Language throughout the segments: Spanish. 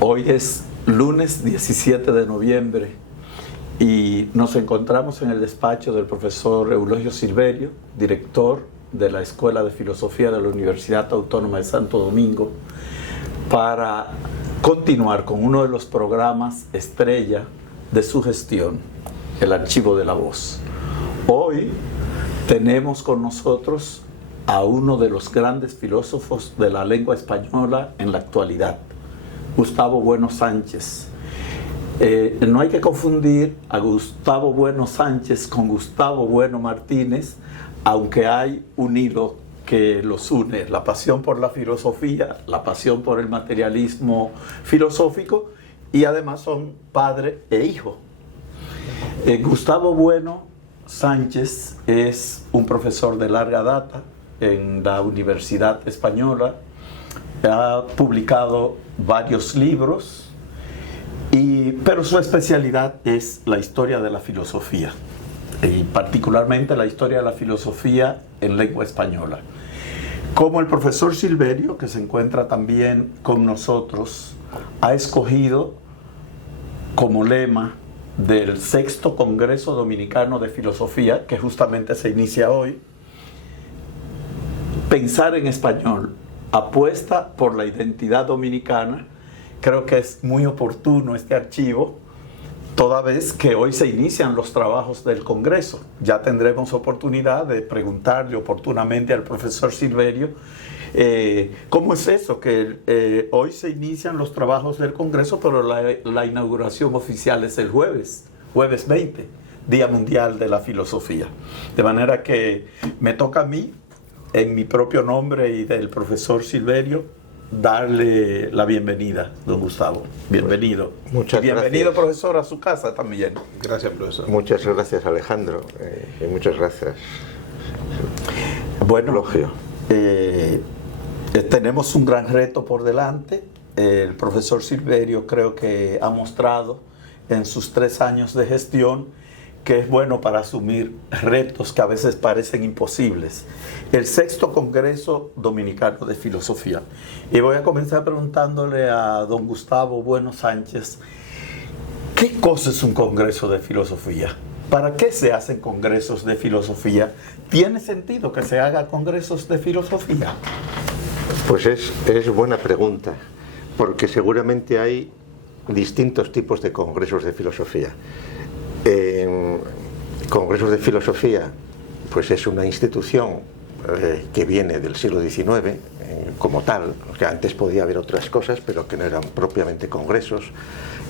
Hoy es lunes 17 de noviembre y nos encontramos en el despacho del profesor Eulogio Silverio, director de la Escuela de Filosofía de la Universidad Autónoma de Santo Domingo, para continuar con uno de los programas estrella de su gestión, el Archivo de la Voz. Hoy tenemos con nosotros a uno de los grandes filósofos de la lengua española en la actualidad, Gustavo Bueno Sánchez. No hay que confundir a Gustavo Bueno Sánchez con Gustavo Bueno Martínez, aunque hay un hilo que los une: la pasión por la filosofía, la pasión por el materialismo filosófico, y además son padre e hijo. Gustavo Bueno Sánchez es un profesor de larga data en la Universidad Española, ha publicado varios libros, pero su especialidad es la historia de la filosofía, y particularmente la historia de la filosofía en lengua española. Como el profesor Silverio, que se encuentra también con nosotros, ha escogido como lema del 6º Congreso Dominicano de Filosofía, que justamente se inicia hoy, pensar en español, apuesta por la identidad dominicana. Creo que es muy oportuno este archivo, toda vez que hoy se inician los trabajos del Congreso. Ya tendremos oportunidad de preguntarle oportunamente al profesor Silverio cómo es eso, que hoy se inician los trabajos del Congreso, pero la inauguración oficial es el jueves 20, Día Mundial de la Filosofía. De manera que me toca a mí, en mi propio nombre y del profesor Silverio, darle la bienvenida, don Gustavo. Bienvenido. Muchas bienvenido, gracias, profesor, a su casa también. Gracias, profesor. Muchas gracias, Alejandro. Y muchas gracias, bueno, Eulogio. Tenemos un gran reto por delante. El profesor Silverio creo que ha mostrado en sus 3 años de gestión que es bueno para asumir retos que a veces parecen imposibles. El 6º Congreso Dominicano de Filosofía. Y voy a comenzar preguntándole a don Gustavo Bueno Sánchez, ¿qué cosa es un congreso de filosofía? ¿Para qué se hacen congresos de filosofía? ¿Tiene sentido que se hagan congresos de filosofía? Pues es buena pregunta, porque seguramente hay distintos tipos de congresos de filosofía. Congresos de filosofía, pues es una institución que viene del siglo XIX como tal, que antes podía haber otras cosas, pero que no eran propiamente congresos,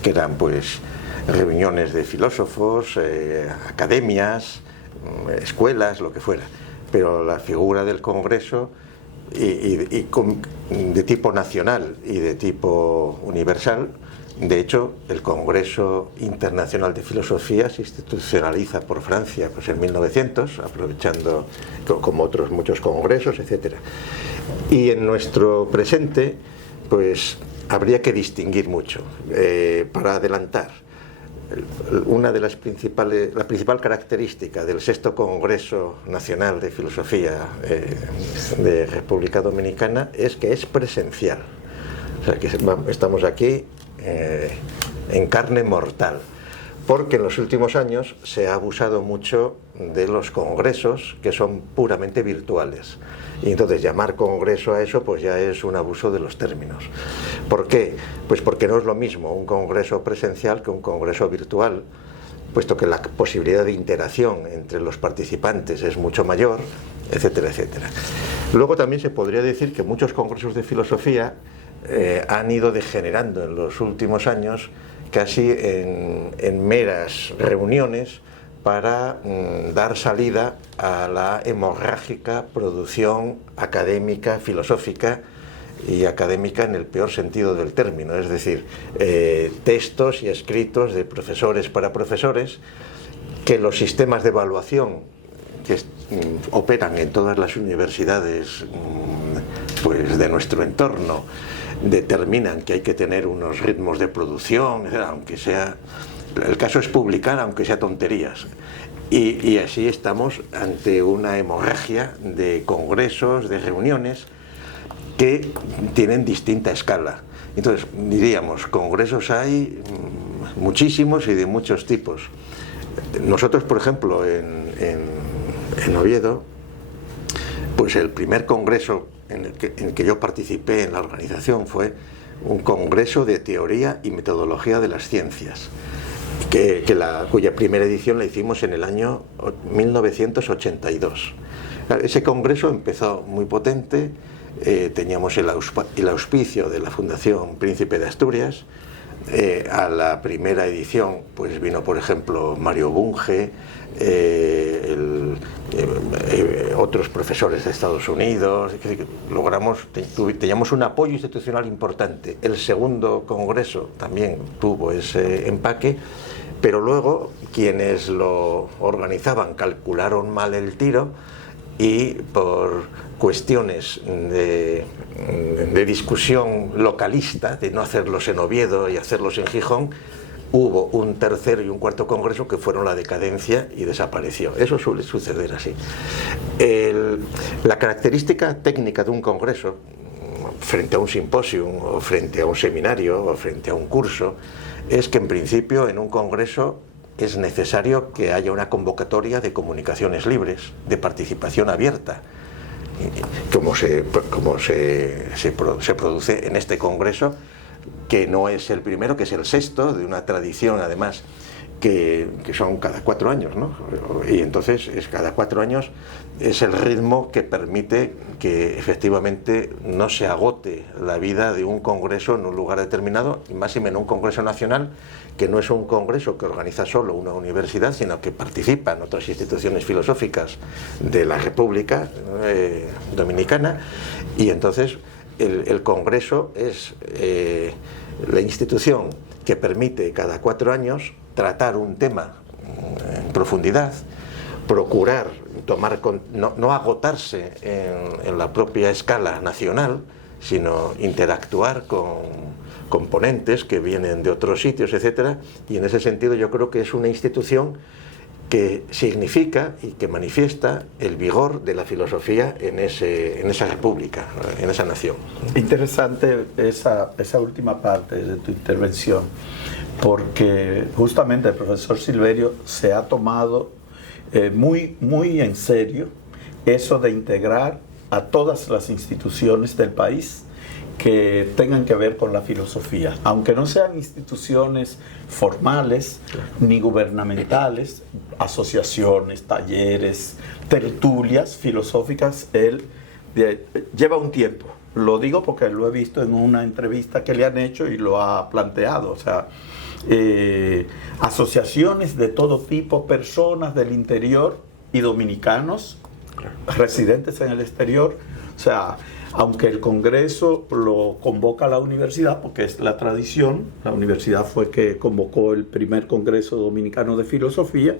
que eran pues reuniones de filósofos, academias, escuelas, lo que fuera. Pero la figura del congreso de tipo nacional y de tipo universal, de hecho, el Congreso Internacional de Filosofía se institucionaliza por Francia pues en 1900, aprovechando como otros muchos congresos, etc. Y en nuestro presente, pues habría que distinguir mucho. Para adelantar, la principal característica del 6º Congreso Nacional de Filosofía de República Dominicana es que es presencial. O sea, que estamos aquí en carne mortal, porque en los últimos años se ha abusado mucho de los congresos que son puramente virtuales, y entonces llamar congreso a eso pues ya es un abuso de los términos. ¿Por qué? Pues porque no es lo mismo un congreso presencial que un congreso virtual, puesto que la posibilidad de interacción entre los participantes es mucho mayor, etcétera, etcétera. Luego también se podría decir que muchos congresos de filosofía han ido degenerando en los últimos años casi en meras reuniones para dar salida a la hemorrágica producción académica, filosófica, y académica en el peor sentido del término, es decir, textos y escritos de profesores para profesores, que los sistemas de evaluación que operan en todas las universidades pues de nuestro entorno determinan que hay que tener unos ritmos de producción, aunque sea, el caso es publicar aunque sea tonterías, y así estamos ante una hemorragia de congresos, de reuniones, que tienen distinta escala. Entonces, diríamos, congresos hay muchísimos y de muchos tipos. Nosotros, por ejemplo, en Oviedo, pues el primer congreso en el que yo participé en la organización fue un congreso de teoría y metodología de las ciencias, cuya primera edición la hicimos en el año 1982. Ese congreso empezó muy potente, teníamos el auspicio de la Fundación Príncipe de Asturias. A la primera edición pues vino, por ejemplo, Mario Bunge, otros profesores de Estados Unidos. Teníamos un apoyo institucional importante. El segundo congreso también tuvo ese empaque, pero luego quienes lo organizaban calcularon mal el tiro y por cuestiones de discusión localista, de no hacerlos en Oviedo y hacerlos en Gijón, hubo un tercer y un cuarto congreso que fueron la decadencia y desapareció. Eso suele suceder así. La característica técnica de un congreso, frente a un simposium, o frente a un seminario, o frente a un curso, es que en principio en un congreso es necesario que haya una convocatoria de comunicaciones libres, de participación abierta, como se produce en este congreso, que no es el primero, que es el sexto, de una tradición además que son cada 4 años, ¿no? Y entonces cada 4 años es el ritmo que permite que efectivamente no se agote la vida de un congreso en un lugar determinado, y más y menos un congreso nacional, que no es un congreso que organiza solo una universidad, sino que participan otras instituciones filosóficas de la República Dominicana, y entonces el congreso es la institución que permite cada 4 años tratar un tema en profundidad, procurar no agotarse en la propia escala nacional, sino interactuar con ponentes que vienen de otros sitios, etcétera. Y en ese sentido yo creo que es una institución que significa y que manifiesta el vigor de la filosofía en esa república, en esa nación. Interesante esa última parte de tu intervención, porque justamente el profesor Silverio se ha tomado muy en serio eso de integrar a todas las instituciones del país que tengan que ver con la filosofía, aunque no sean instituciones formales ni gubernamentales, asociaciones, talleres, tertulias filosóficas. Él lleva un tiempo, lo digo porque lo he visto en una entrevista que le han hecho y lo ha planteado, o sea, asociaciones de todo tipo, personas del interior y dominicanos residentes en el exterior, o sea, aunque el Congreso lo convoca la universidad, porque es la tradición, la universidad fue que convocó el primer Congreso Dominicano de Filosofía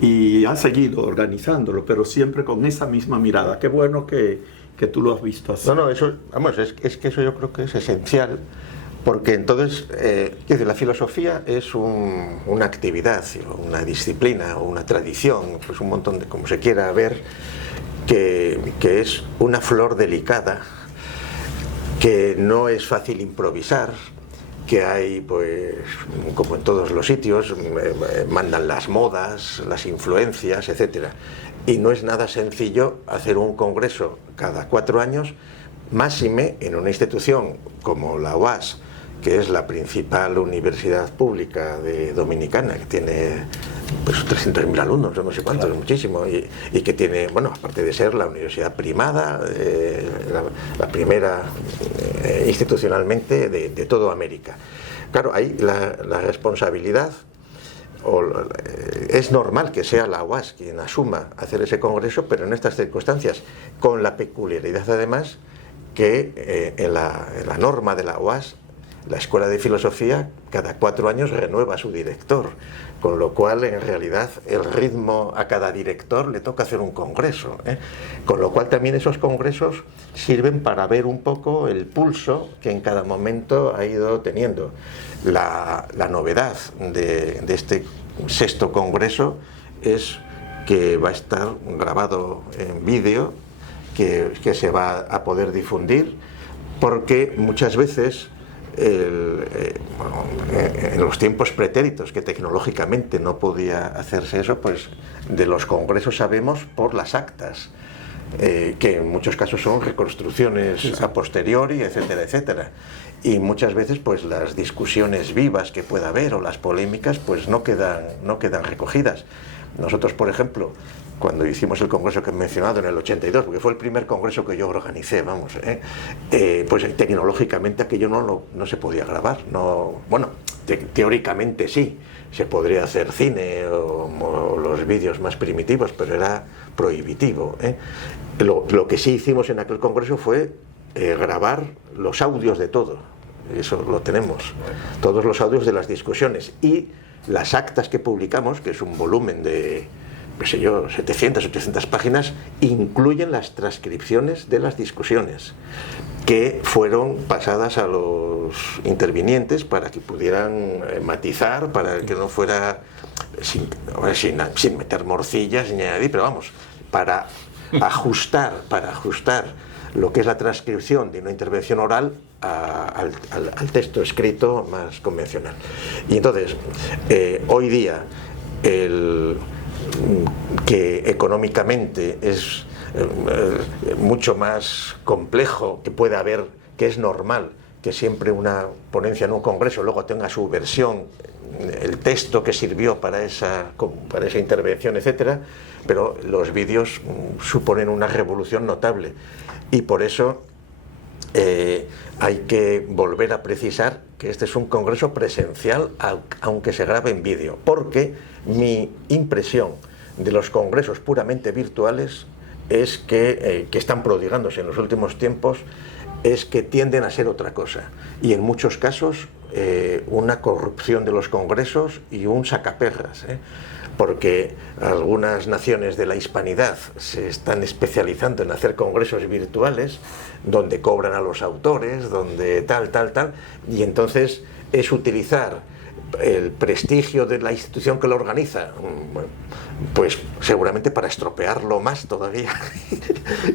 y ha seguido organizándolo, pero siempre con esa misma mirada. Qué bueno que tú lo has visto así. No, eso, vamos, es que eso yo creo que es esencial, porque entonces, la filosofía es una actividad, una disciplina o una tradición, pues un montón de, como se quiera ver, que es una flor delicada, que no es fácil improvisar, que hay, pues, como en todos los sitios, mandan las modas, las influencias, etcétera. Y no es nada sencillo hacer un congreso cada 4 años, máxime en una institución como la UAS, que es la principal universidad pública dominicana, que tiene pues 300.000 alumnos, no sé cuántos, claro, muchísimo, y que tiene, bueno, aparte de ser la universidad primada, la primera institucionalmente de toda América. Claro, ahí la responsabilidad, es normal que sea la UAS quien asuma hacer ese congreso, pero en estas circunstancias, con la peculiaridad además que en la norma de la UAS, la Escuela de Filosofía cada 4 años renueva a su director, con lo cual en realidad el ritmo a cada director le toca hacer un congreso, con lo cual también esos congresos sirven para ver un poco el pulso que en cada momento ha ido teniendo. La novedad de este 6º congreso es que va a estar grabado en vídeo, que se va a poder difundir. porque muchas veces en los tiempos pretéritos que tecnológicamente no podía hacerse eso, pues de los congresos sabemos por las actas, que en muchos casos son reconstrucciones a posteriori, etcétera, etcétera. Y muchas veces pues las discusiones vivas que pueda haber o las polémicas pues no quedan recogidas. Nosotros, por ejemplo, cuando hicimos el congreso que he mencionado en el 82, porque fue el primer congreso que yo organicé, vamos, pues tecnológicamente aquello no se podía grabar. Bueno, teóricamente sí, se podría hacer cine o los vídeos más primitivos, pero era prohibitivo. Lo que sí hicimos en aquel congreso fue grabar los audios de todo. Eso lo tenemos, todos los audios de las discusiones, y las actas que publicamos, que es un volumen de, qué sé yo, 700, 800 páginas, incluyen las transcripciones de las discusiones que fueron pasadas a los intervinientes para que pudieran matizar, para que no fuera sin meter morcillas ni añadir, pero vamos, para ajustar lo que es la transcripción de una intervención oral al texto escrito más convencional. Y entonces, hoy día, que económicamente es mucho más complejo, que puede haber, que es normal que siempre una ponencia en un congreso luego tenga su versión, el texto que sirvió para esa intervención, etcétera, pero los vídeos suponen una revolución notable, y por eso hay que volver a precisar que este es un congreso presencial, aunque se grabe en vídeo, porque mi impresión de los congresos puramente virtuales es que están prodigándose en los últimos tiempos, es que tienden a ser otra cosa, y en muchos casos una corrupción de los congresos y un sacaperras, porque algunas naciones de la hispanidad se están especializando en hacer congresos virtuales donde cobran a los autores, donde tal, y entonces es utilizar el prestigio de la institución que lo organiza, pues seguramente para estropearlo más todavía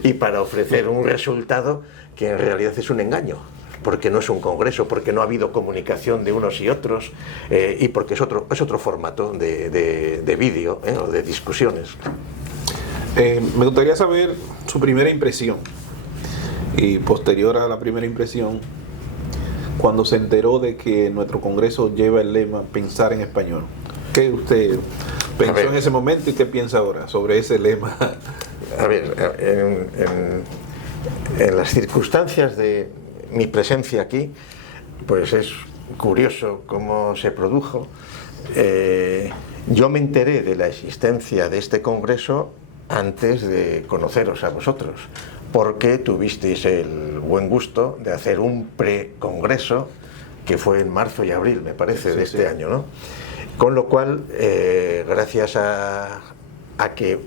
y para ofrecer un resultado que en realidad es un engaño, porque no es un congreso, porque no ha habido comunicación de unos y otros, y porque es otro formato de vídeo, o de discusiones. Me gustaría saber su primera impresión, y posterior a la primera impresión, cuando se enteró de que nuestro congreso lleva el lema Pensar en Español. ¿Qué usted pensó en ese momento y qué piensa ahora sobre ese lema? A ver, en las circunstancias de mi presencia aquí, pues es curioso cómo se produjo. Yo me enteré de la existencia de este congreso antes de conoceros a vosotros, porque tuvisteis el buen gusto de hacer un precongreso que fue en marzo y abril, me parece, de este año, ¿no? Con lo cual, gracias a que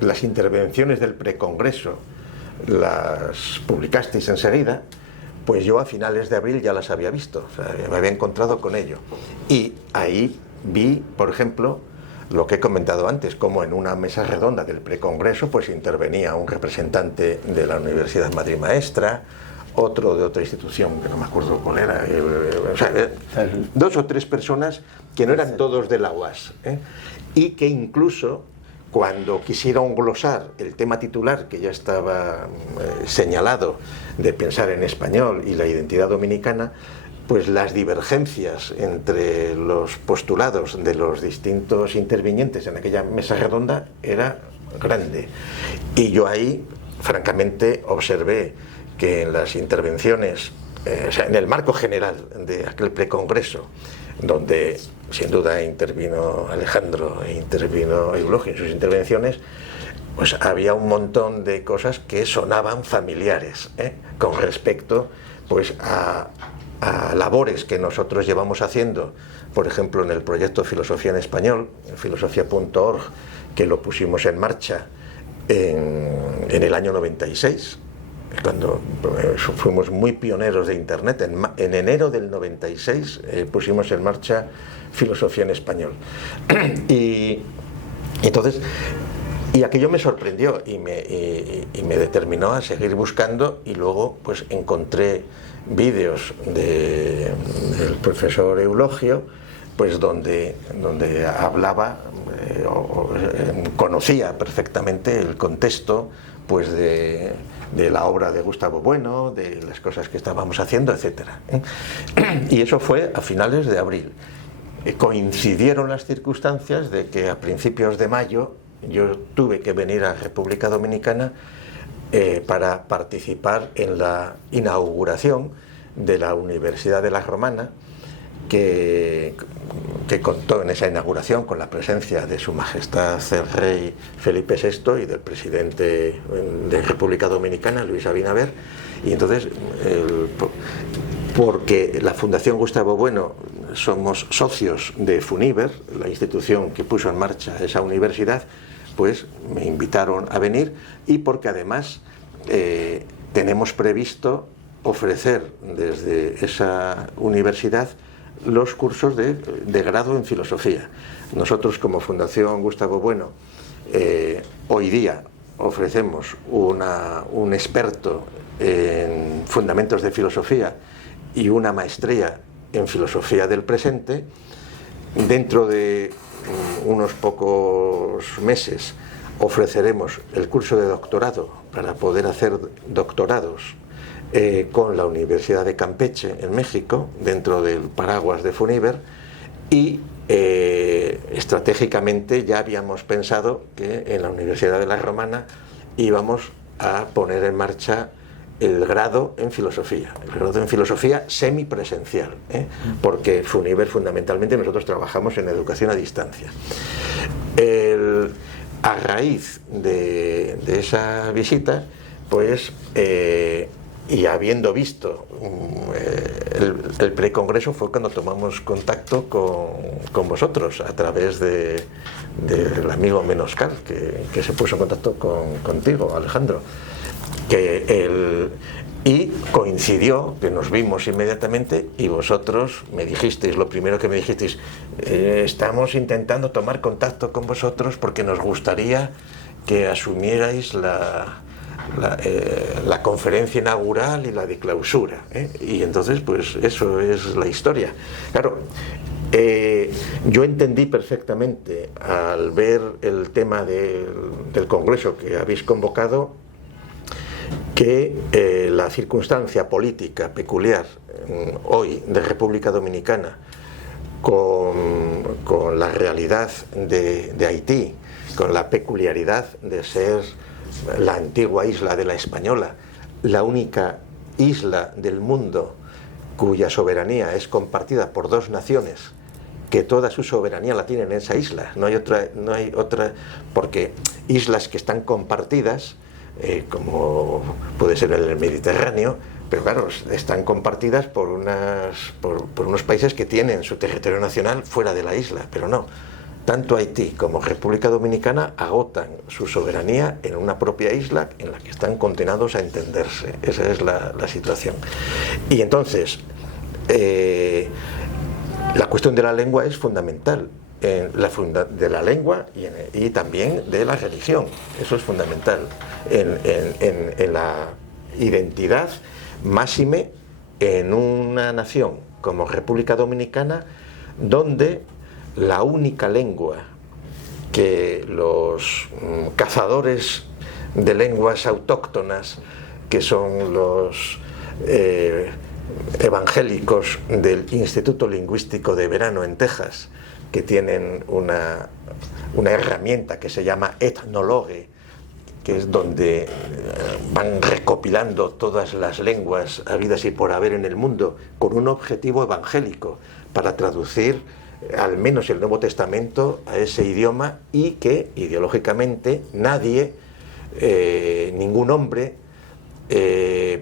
las intervenciones del precongreso las publicasteis enseguida, pues yo a finales de abril ya las había visto, o sea, me había encontrado con ello. Y ahí vi, por ejemplo, lo que he comentado antes, como en una mesa redonda del precongreso pues intervenía un representante de la Universidad Madrid Maestra, otro de otra institución, que no me acuerdo cuál era, o sea, 2 o 3 personas que no eran todos de la UAS, y que incluso cuando quisieron glosar el tema titular que ya estaba señalado de Pensar en Español y la identidad dominicana, pues las divergencias entre los postulados de los distintos intervinientes en aquella mesa redonda era grande. Y yo ahí, francamente, observé que en las intervenciones, o sea, en el marco general de aquel precongreso, donde sin duda intervino Alejandro e intervino Eulogio en sus intervenciones, pues había un montón de cosas que sonaban familiares, con respecto pues a labores que nosotros llevamos haciendo, por ejemplo en el proyecto Filosofía en Español, filosofía.org, que lo pusimos en marcha en el año 96, cuando fuimos muy pioneros de Internet. En enero del 96 pusimos en marcha Filosofía en Español. Y entonces Y aquello me sorprendió y me determinó a seguir buscando, y luego pues encontré vídeos del profesor Eulogio, pues donde hablaba, conocía perfectamente el contexto pues de la obra de Gustavo Bueno, de las cosas que estábamos haciendo, etc. Y eso fue a finales de abril. Coincidieron las circunstancias de que a principios de mayo yo tuve que venir a República Dominicana para participar en la inauguración de la Universidad de la Romana, que contó en esa inauguración con la presencia de Su Majestad el Rey Felipe VI y del presidente de República Dominicana, Luis Abinader. Y entonces, porque la Fundación Gustavo Bueno somos socios de FUNIVER, la institución que puso en marcha esa universidad, pues me invitaron a venir, y porque además tenemos previsto ofrecer desde esa universidad los cursos de grado en filosofía. Nosotros, como Fundación Gustavo Bueno, hoy día ofrecemos un experto en fundamentos de filosofía y una maestría en filosofía del presente. Dentro de unos pocos meses ofreceremos el curso de doctorado para poder hacer doctorados con la Universidad de Campeche en México, dentro del paraguas de FUNIVER, y estratégicamente ya habíamos pensado que en la Universidad de la Romana íbamos a poner en marcha el grado en filosofía semipresencial, porque FUNIVER fundamentalmente nosotros trabajamos en educación a distancia. A raíz de esa visita, pues y habiendo visto el precongreso, fue cuando tomamos contacto con vosotros a través del amigo Menoscal, que se puso en contacto contigo, Alejandro, y coincidió que nos vimos inmediatamente, y vosotros me dijisteis, lo primero que me dijisteis, estamos intentando tomar contacto con vosotros porque nos gustaría que asumierais la conferencia inaugural y la de clausura, y entonces pues eso es la historia. Claro, yo entendí perfectamente al ver el tema del congreso que habéis convocado, que la circunstancia política peculiar hoy de República Dominicana, con la realidad de Haití, con la peculiaridad de ser la antigua isla de la Española, la única isla del mundo cuya soberanía es compartida por dos naciones, que toda su soberanía la tienen en esa isla, no hay otra, porque islas que están compartidas, como puede ser el Mediterráneo, pero claro, están compartidas por unos países que tienen su territorio nacional fuera de la isla, pero no. Tanto Haití como República Dominicana agotan su soberanía en una propia isla en la que están condenados a entenderse. Esa es la situación. Y entonces, la cuestión de la lengua es fundamental. De la lengua y también de la religión. Eso es fundamental. En la identidad, máxime en una nación como República Dominicana, donde la única lengua que los cazadores de lenguas autóctonas, que son los evangélicos del Instituto Lingüístico de Verano en Texas, que tienen una herramienta que se llama Ethnologue, que es donde van recopilando todas las lenguas habidas y por haber en el mundo con un objetivo evangélico, para traducir al menos el Nuevo Testamento a ese idioma, y que ideológicamente nadie, ningún hombre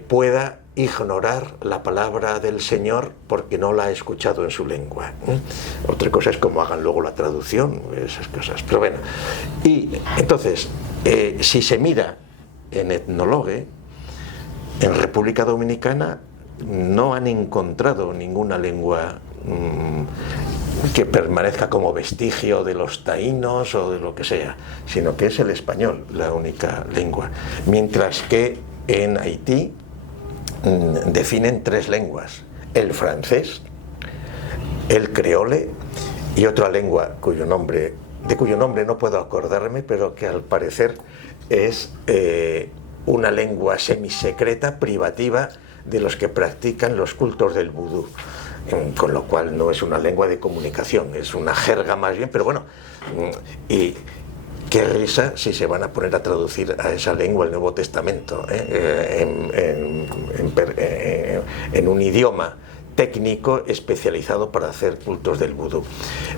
pueda ignorar la palabra del Señor porque no la ha escuchado en su lengua. Otra cosa es cómo hagan luego la traducción, esas cosas, pero bueno. Y entonces, si se mira en Ethnologue, en República Dominicana no han encontrado ninguna lengua que permanezca como vestigio de los taínos o de lo que sea, sino que es el español la única lengua. Mientras que en Haití definen 3 lenguas: el francés, el creole y otra lengua de cuyo nombre no puedo acordarme, pero que al parecer es una lengua semisecreta, privativa, de los que practican los cultos del vudú, con lo cual no es una lengua de comunicación, es una jerga más bien, pero bueno, y qué risa si se van a poner a traducir a esa lengua el Nuevo Testamento, en un idioma técnico especializado para hacer cultos del vudú.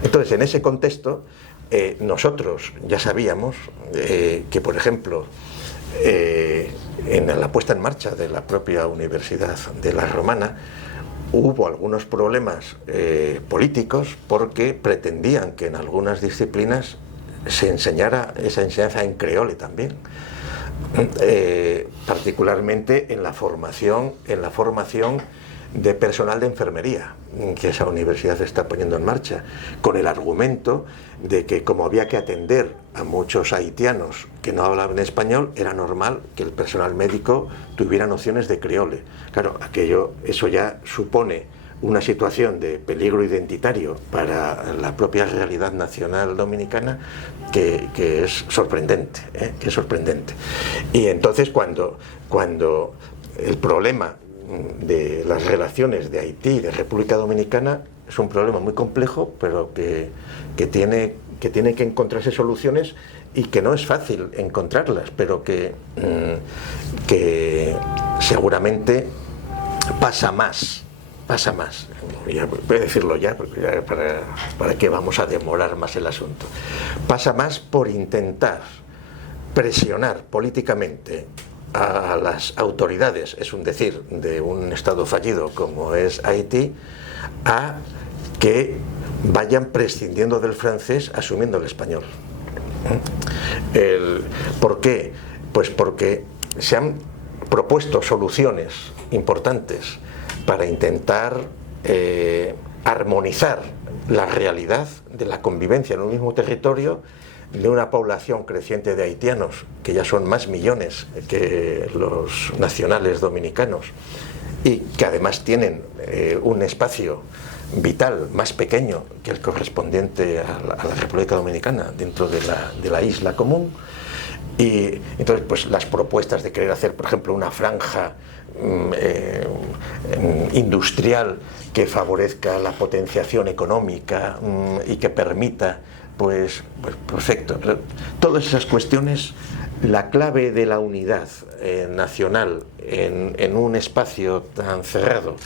Entonces, en ese contexto, nosotros ya sabíamos que, por ejemplo, en la puesta en marcha de la propia Universidad de la Romana hubo algunos problemas políticos, porque pretendían que en algunas disciplinas se enseñara esa enseñanza en creole también, particularmente en la formación de personal de enfermería que esa universidad está poniendo en marcha, con el argumento de que, como había que atender a muchos haitianos que no hablaban español, era normal que el personal médico tuviera nociones de creole. Claro, eso ya supone una situación de peligro identitario para la propia realidad nacional dominicana que es sorprendente, que es sorprendente. Y entonces cuando el problema de las relaciones de Haití y de República Dominicana es un problema muy complejo, pero que tiene que encontrarse soluciones, y que no es fácil encontrarlas, pero que seguramente pasa más. Ya voy a decirlo ya, porque ya para qué vamos a demorar más el asunto. Pasa más por intentar presionar políticamente a las autoridades, es un decir, de un estado fallido como es Haití, a que vayan prescindiendo del francés, asumiendo el español. ¿Por qué? Pues porque se han propuesto soluciones importantes para intentar armonizar la realidad de la convivencia en un mismo territorio de una población creciente de haitianos, que ya son más millones que los nacionales dominicanos, y que además tienen un espacio vital más pequeño que el correspondiente a la República Dominicana dentro de la isla común. Y entonces, pues las propuestas de querer hacer, por ejemplo, una franja industrial que favorezca la potenciación económica y que permita, pues perfecto. Todas esas cuestiones, la clave de la unidad nacional en un espacio tan cerrado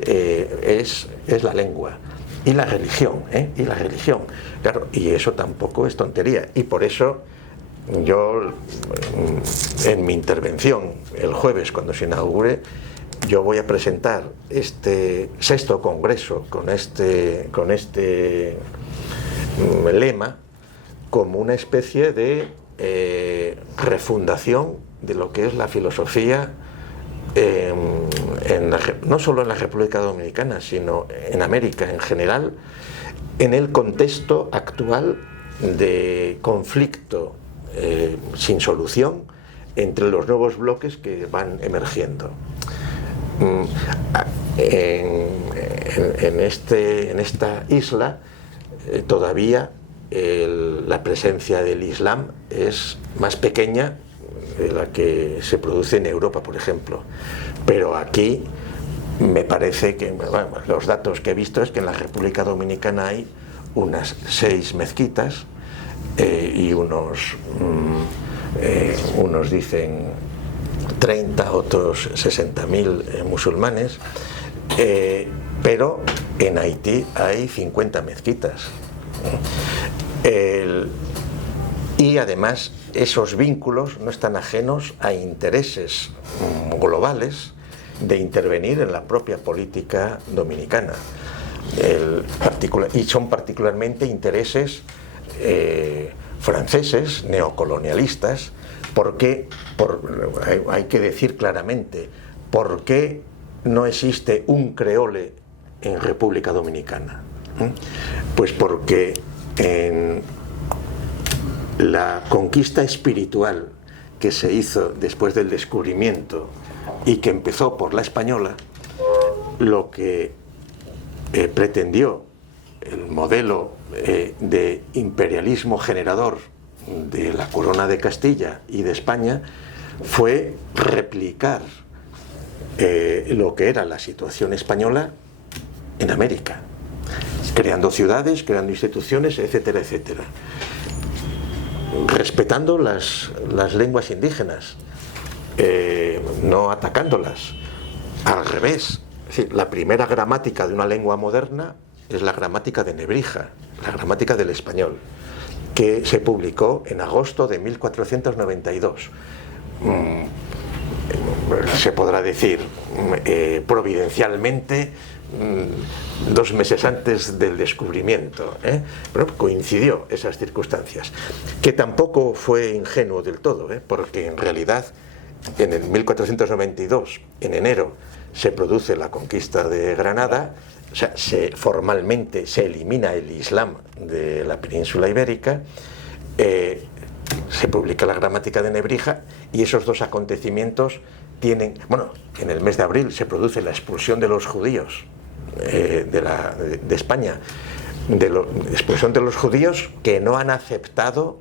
es la lengua y la religión, claro, y eso tampoco es tontería. Y por eso yo, en mi intervención el jueves, cuando se inaugure, yo voy a presentar este 6º congreso con este lema como una especie de refundación de lo que es la filosofía, no solo en la República Dominicana, sino en América en general, en el contexto actual de conflicto sin solución entre los nuevos bloques que van emergiendo. En esta isla todavía la presencia del Islam es más pequeña de la que se produce en Europa, por ejemplo, pero aquí me parece que, bueno, los datos que he visto es que en la República Dominicana hay unas 6 mezquitas y unos dicen 30, otros 60.000 musulmanes, pero en Haití hay 50 mezquitas. Y además esos vínculos no están ajenos a intereses globales de intervenir en la propia política dominicana, y son particularmente intereses franceses, neocolonialistas, porque hay que decir claramente por qué no existe un creole en República Dominicana. Pues porque en la conquista espiritual que se hizo después del descubrimiento y que empezó por la española, lo que pretendió el modelo de imperialismo generador de la corona de Castilla y de España fue replicar lo que era la situación española en América, creando ciudades, creando instituciones, etcétera, etcétera, respetando las lenguas indígenas, no atacándolas, al revés. Es decir, la primera gramática de una lengua moderna es la gramática de Nebrija, la gramática del español, que se publicó en agosto de 1492. Se podrá decir providencialmente 2 meses antes del descubrimiento, pero coincidió esas circunstancias, que tampoco fue ingenuo del todo, porque en realidad en el 1492, en enero, se produce la conquista de Granada. O sea, formalmente se elimina el Islam de la península ibérica, se publica la gramática de Nebrija, y esos dos acontecimientos tienen... Bueno, en el mes de abril se produce la expulsión de los judíos de España, expulsión de los judíos que no han aceptado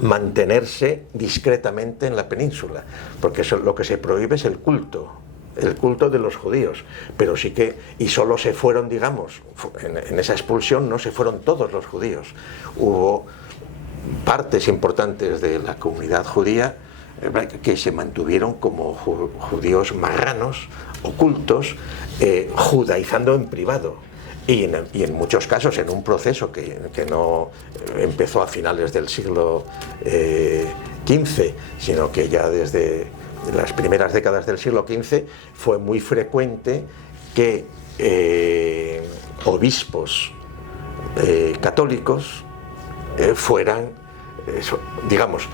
mantenerse discretamente en la península, porque eso, lo que se prohíbe es el culto de los judíos, pero sí que, y solo se fueron, digamos, en esa expulsión no se fueron todos los judíos, hubo partes importantes de la comunidad judía que se mantuvieron como judíos marranos, ocultos, judaizando en privado. Y en muchos casos, en un proceso que no empezó a finales del siglo XV, sino que ya desde las primeras décadas del siglo XV fue muy frecuente que obispos católicos fueran, digamos,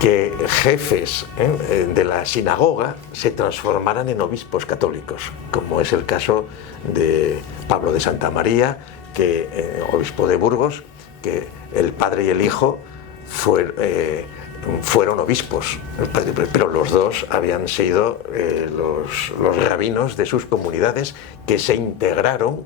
que jefes de la sinagoga se transformaran en obispos católicos, como es el caso de Pablo de Santa María, obispo de Burgos, que el padre y el hijo fueron obispos, pero los dos habían sido los rabinos de sus comunidades que se integraron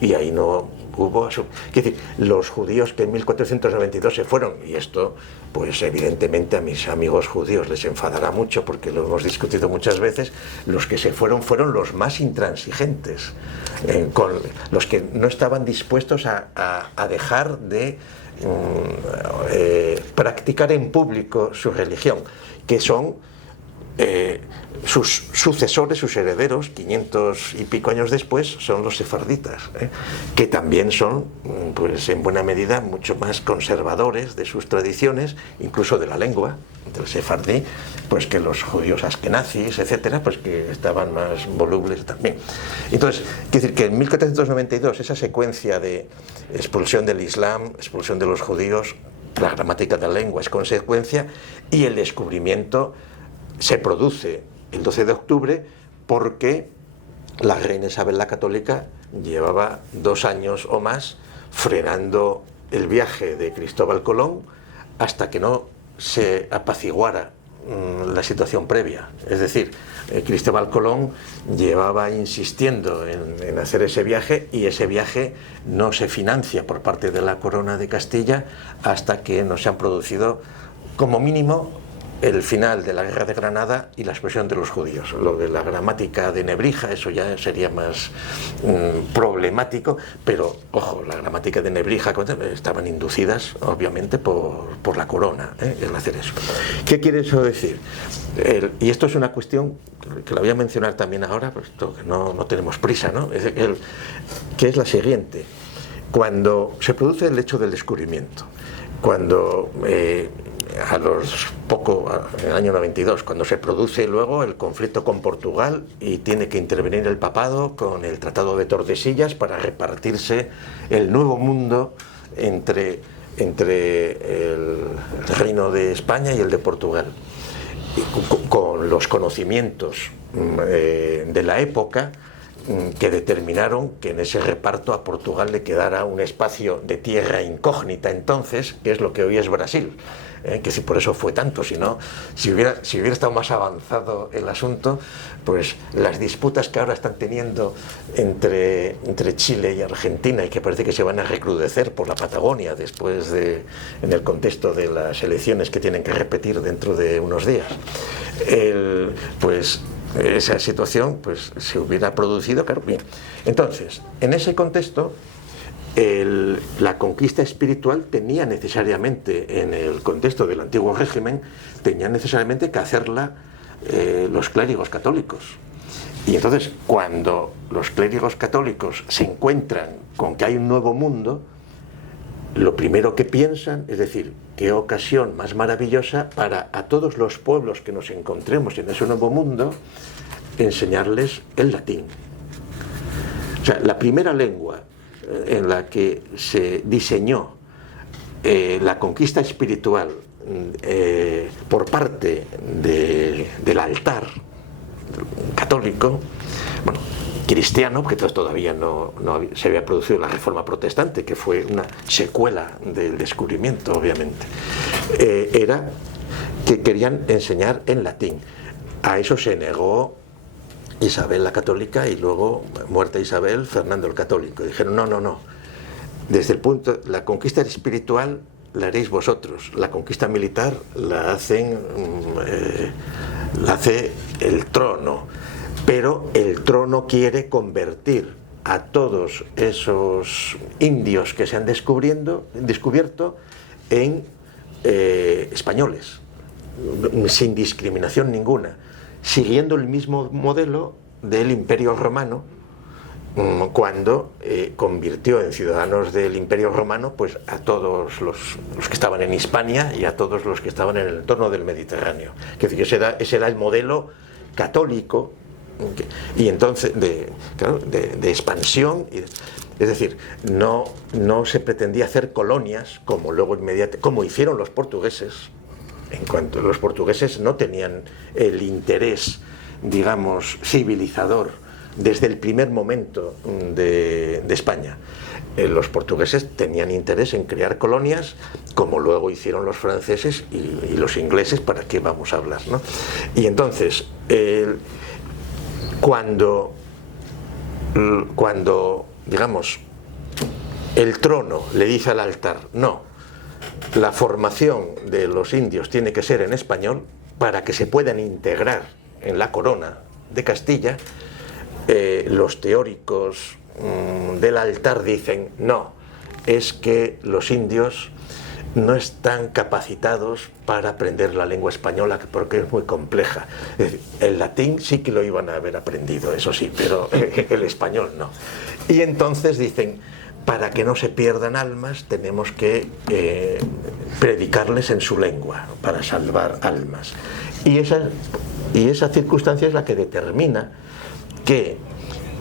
y ahí no hubo... Es decir, los judíos que en 1492 se fueron, y esto pues evidentemente a mis amigos judíos les enfadará mucho porque lo hemos discutido muchas veces, los que se fueron los más intransigentes, con los que no estaban dispuestos a dejar de practicar en público su religión, que son sus sucesores, sus herederos, 500 y pico años después, son los sefarditas, que también son, pues en buena medida, mucho más conservadores de sus tradiciones, incluso de la lengua, del sefardí, pues que los judíos askenazis, etcétera, pues que estaban más volubles también. Entonces, quiero decir que en 1492 esa secuencia de expulsión del Islam, expulsión de los judíos, la gramática de la lengua es consecuencia, y el descubrimiento se produce el 12 de octubre porque la reina Isabel la Católica llevaba 2 años o más frenando el viaje de Cristóbal Colón hasta que no se apaciguara la situación previa. Es decir, Cristóbal Colón llevaba insistiendo en hacer ese viaje, y ese viaje no se financia por parte de la Corona de Castilla hasta que no se han producido, como mínimo, el final de la Guerra de Granada y la expulsión de los judíos. Lo de la gramática de Nebrija, eso ya sería más problemático, pero ojo, la gramática de Nebrija estaban inducidas obviamente por la corona, el hacer eso. ¿Qué quiere eso decir? Y esto es una cuestión que la voy a mencionar también ahora, puesto que no tenemos prisa, ¿no? Que es la siguiente. Cuando se produce el hecho del descubrimiento, cuando en el año 92, cuando se produce luego el conflicto con Portugal y tiene que intervenir el papado con el Tratado de Tordesillas para repartirse el nuevo mundo entre el Reino de España y el de Portugal. Y con los conocimientos de la época, que determinaron que en ese reparto a Portugal le quedara un espacio de tierra incógnita entonces, que es lo que hoy es Brasil. Que si por eso fue tanto, si no, si hubiera estado más avanzado el asunto, pues las disputas que ahora están teniendo entre Chile y Argentina, y que parece que se van a recrudecer por la Patagonia después en el contexto de las elecciones que tienen que repetir dentro de unos días, pues esa situación pues se hubiera producido, claro, bien. Entonces, en ese contexto, la conquista espiritual tenía necesariamente, en el contexto del antiguo régimen, tenía necesariamente que hacerla los clérigos católicos. Y entonces, cuando los clérigos católicos se encuentran con que hay un nuevo mundo, lo primero que piensan es decir, qué ocasión más maravillosa para a todos los pueblos que nos encontremos en ese nuevo mundo, enseñarles el latín. O sea, la primera lengua en la que se diseñó la conquista espiritual por parte del altar católico, bueno, cristiano, porque todavía no se había producido la Reforma Protestante, que fue una secuela del descubrimiento, obviamente, era que querían enseñar en latín. A eso se negó Isabel la Católica y luego, muerta Isabel, Fernando el Católico. Dijeron, no, desde el punto, la conquista espiritual la haréis vosotros, la conquista militar la hace el trono, pero el trono quiere convertir a todos esos indios que se han descubierto en españoles, sin discriminación ninguna, siguiendo el mismo modelo del Imperio Romano, cuando convirtió en ciudadanos del Imperio Romano pues a todos los que estaban en Hispania y a todos los que estaban en el entorno del Mediterráneo. Ese era el modelo católico, y entonces de expansión, es decir, no se pretendía hacer colonias como luego como hicieron los portugueses. En cuanto los portugueses no tenían el interés, digamos, civilizador desde el primer momento de España. Los portugueses tenían interés en crear colonias, como luego hicieron los franceses y los ingleses, ¿para qué vamos a hablar, no? Y entonces, cuando digamos, el trono le dice al altar, no, la formación de los indios tiene que ser en español para que se puedan integrar en la corona de Castilla, los teóricos del altar dicen, no, es que los indios no están capacitados para aprender la lengua española porque es muy compleja. Es decir, el latín sí que lo iban a haber aprendido, eso sí, pero el español no. Y entonces dicen, para que no se pierdan almas, tenemos que predicarles en su lengua, para salvar almas. Y esa circunstancia es la que determina que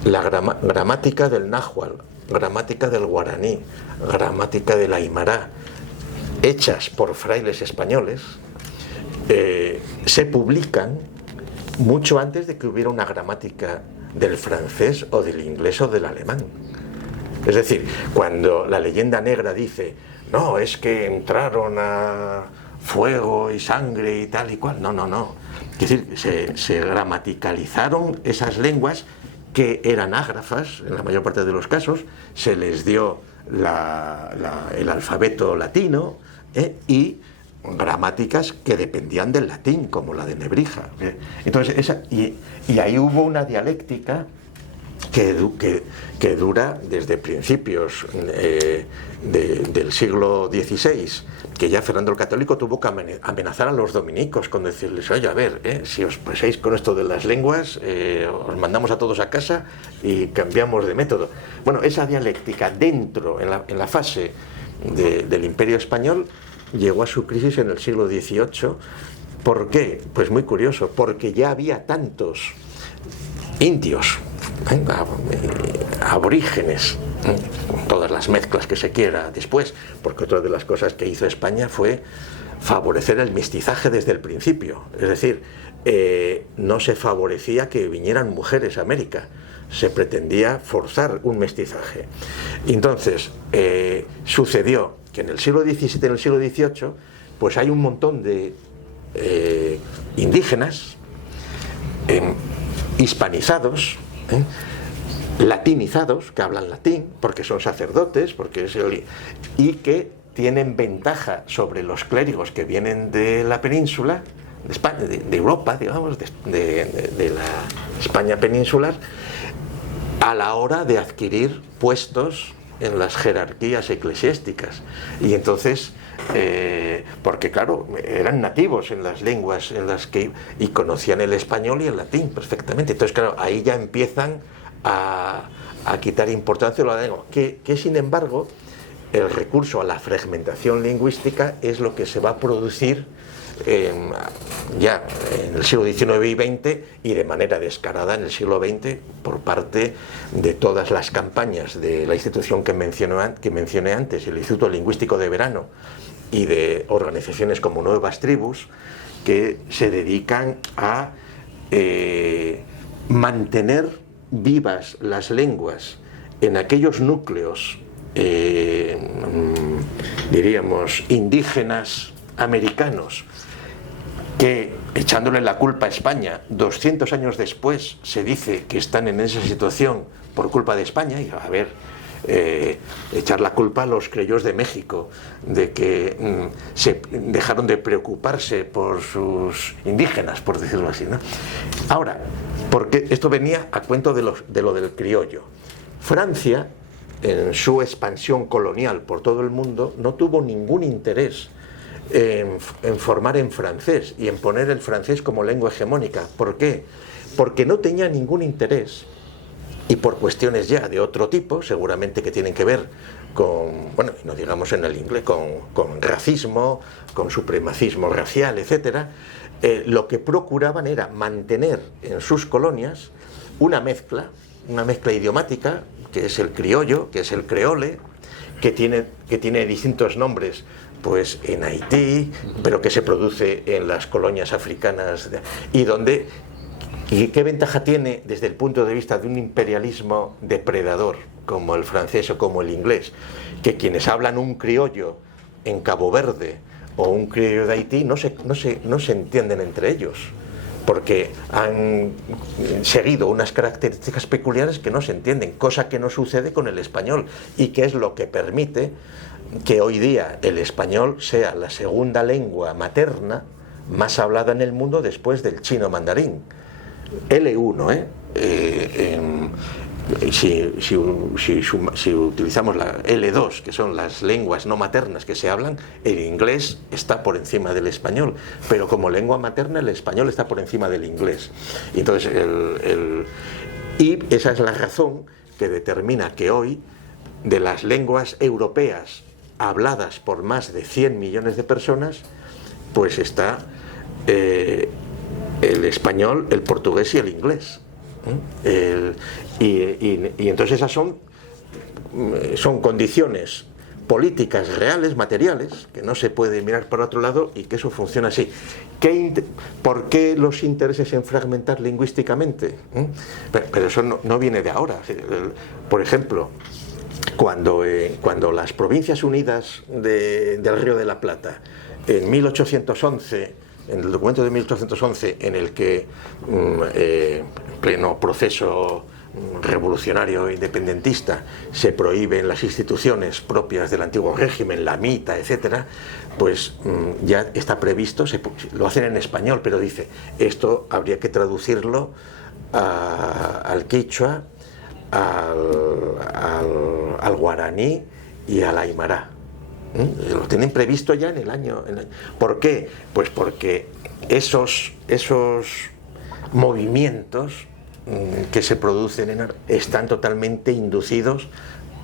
la gramática del náhuatl, gramática del guaraní, gramática del aymara, hechas por frailes españoles, se publican mucho antes de que hubiera una gramática del francés o del inglés o del alemán. Es decir, cuando la leyenda negra dice, no, es que entraron a fuego y sangre y tal y cual, no. Es decir, se gramaticalizaron esas lenguas que eran ágrafas, en la mayor parte de los casos, se les dio el alfabeto latino y gramáticas que dependían del latín, como la de Nebrija. Entonces, y ahí hubo una dialéctica que dura desde principios del siglo XVI, que ya Fernando el Católico tuvo que amenazar a los dominicos con decirles, oye, a ver, si os pasáis con esto de las lenguas, os mandamos a todos a casa y cambiamos de método. Bueno, esa dialéctica dentro, en la fase del Imperio Español, llegó a su crisis en el siglo XVIII. ¿Por qué? Pues muy curioso, porque ya había tantos indios, aborígenes, con todas las mezclas que se quiera después, porque otra de las cosas que hizo España fue favorecer el mestizaje desde el principio. Es decir, no se favorecía que vinieran mujeres a América, se pretendía forzar un mestizaje. Entonces, sucedió que en el siglo XVII y en el siglo XVIII, pues hay un montón de indígenas hispanizados, latinizados, que hablan latín, porque son sacerdotes, y que tienen ventaja sobre los clérigos que vienen de la península, de España, de Europa, digamos, de la España peninsular, a la hora de adquirir puestos en las jerarquías eclesiásticas. Y entonces, porque claro, eran nativos en las lenguas en las que, y conocían el español y el latín perfectamente. Entonces, claro, ahí ya empiezan a quitar importancia a la lengua, que sin embargo, el recurso a la fragmentación lingüística es lo que se va a producir ya en el siglo XIX y XX, y de manera descarada en el siglo XX, por parte de todas las campañas de la institución que mencioné antes, el Instituto Lingüístico de Verano, y de organizaciones como Nuevas Tribus, que se dedican a mantener vivas las lenguas en aquellos núcleos, diríamos, indígenas americanos, que, echándole la culpa a España, 200 años después se dice que están en esa situación por culpa de España. Y a ver, echar la culpa a los criollos de México de que se dejaron de preocuparse por sus indígenas, por decirlo así, ¿no? Ahora, porque esto venía a cuento de lo del criollo. Francia, en su expansión colonial por todo el mundo, no tuvo ningún interés en formar en francés y en poner el francés como lengua hegemónica. ¿Por qué? Porque no tenía ningún interés, y por cuestiones ya de otro tipo, seguramente que tienen que ver con, bueno, no digamos en el inglés, con racismo, con supremacismo racial, etcétera. Lo que procuraban era mantener en sus colonias una mezcla idiomática, que es el criollo, que es el creole, que tiene distintos nombres, pues en Haití, pero que se produce en las colonias africanas, y qué ventaja tiene desde el punto de vista de un imperialismo depredador como el francés o como el inglés, que quienes hablan un criollo en Cabo Verde o un criollo de Haití no se entienden entre ellos, porque han seguido unas características peculiares que no se entienden, cosa que no sucede con el español, y que es lo que permite que hoy día el español sea la segunda lengua materna más hablada en el mundo después del chino mandarín. L1, si utilizamos la L2, que son las lenguas no maternas que se hablan, el inglés está por encima del español, pero como lengua materna el español está por encima del inglés. Y entonces y esa es la razón que determina que hoy, de las lenguas europeas habladas por más de 100 millones de personas, pues está el español, el portugués y el inglés. Y entonces esas son condiciones políticas reales, materiales, que no se puede mirar por otro lado, y que eso funciona así. ¿Por qué los intereses en fragmentar lingüísticamente? Pero eso no viene de ahora. Por ejemplo, cuando las Provincias Unidas del Río de la Plata, en 1811, en el documento de 1811, en el que, en pleno proceso revolucionario e independentista, se prohíben las instituciones propias del antiguo régimen, la mita, etcétera, pues ya está previsto, lo hacen en español, pero dice, esto habría que traducirlo al quichua, al guaraní y al aymara. Lo tienen previsto ya en el año. ¿Por qué? Pues porque esos movimientos que se producen están totalmente inducidos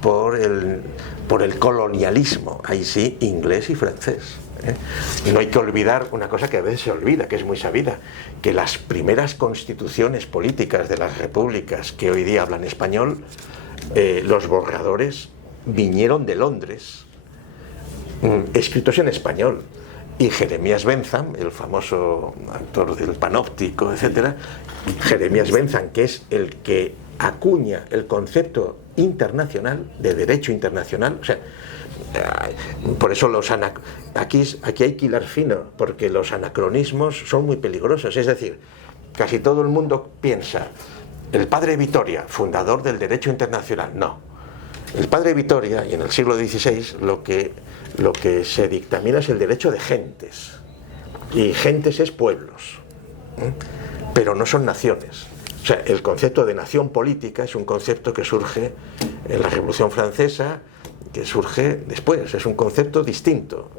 por el colonialismo, ahí sí, inglés y francés. No hay que olvidar una cosa que a veces se olvida, que es muy sabida, que las primeras constituciones políticas de las repúblicas que hoy día hablan español, los borradores vinieron de Londres, escritos en español. Y Jeremías Bentham, el famoso actor del Panóptico, etcétera, Jeremías Bentham, que es el que acuña el concepto internacional, de derecho internacional. O sea, por eso aquí hay que hilar fino, porque los anacronismos son muy peligrosos. Es decir, casi todo el mundo piensa, el padre Vitoria, fundador del derecho internacional. No. El padre Vitoria, y en el siglo XVI, lo que se dictamina es el derecho de gentes. Y gentes es pueblos, pero no son naciones. O sea, el concepto de nación política es un concepto que surge en la Revolución Francesa, que surge después, es un concepto distinto.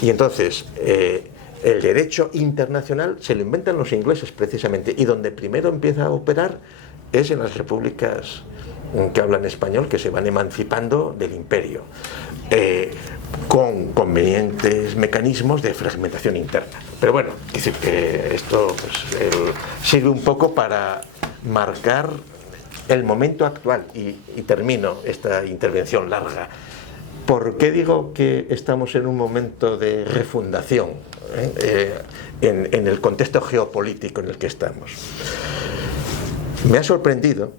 Y entonces, el derecho internacional se lo inventan los ingleses precisamente, y donde primero empieza a operar es en las repúblicas que hablan español, que se van emancipando del imperio, con convenientes mecanismos de fragmentación interna. Pero bueno, decir que esto pues, sirve un poco para marcar el momento actual, y termino esta intervención larga. ¿Por qué digo que estamos en un momento de refundación en el contexto geopolítico en el que estamos? Me ha sorprendido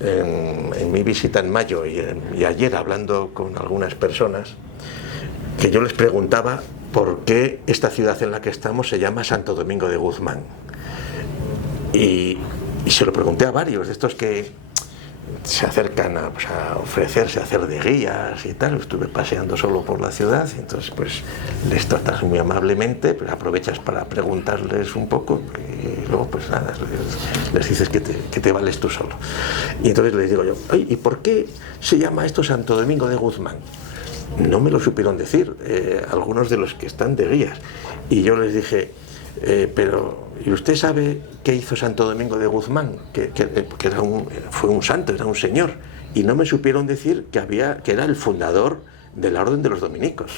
en mi visita en mayo y ayer hablando con algunas personas, que yo les preguntaba por qué esta ciudad en la que estamos se llama Santo Domingo de Guzmán. Y se lo pregunté a varios de estos que se acercan a ofrecerse a hacer de guías y tal. Estuve paseando solo por la ciudad, y entonces pues les tratas muy amablemente, pero aprovechas para preguntarles un poco, y luego pues nada, les dices que te vales tú solo. Y entonces les digo yo, oye, ¿y por qué se llama esto Santo Domingo de Guzmán? No me lo supieron decir algunos de los que están de guías. Y yo les dije, pero ¿y usted sabe qué hizo Santo Domingo de Guzmán? Que fue un santo, era un señor. Y no me supieron decir que era el fundador de la Orden de los Dominicos.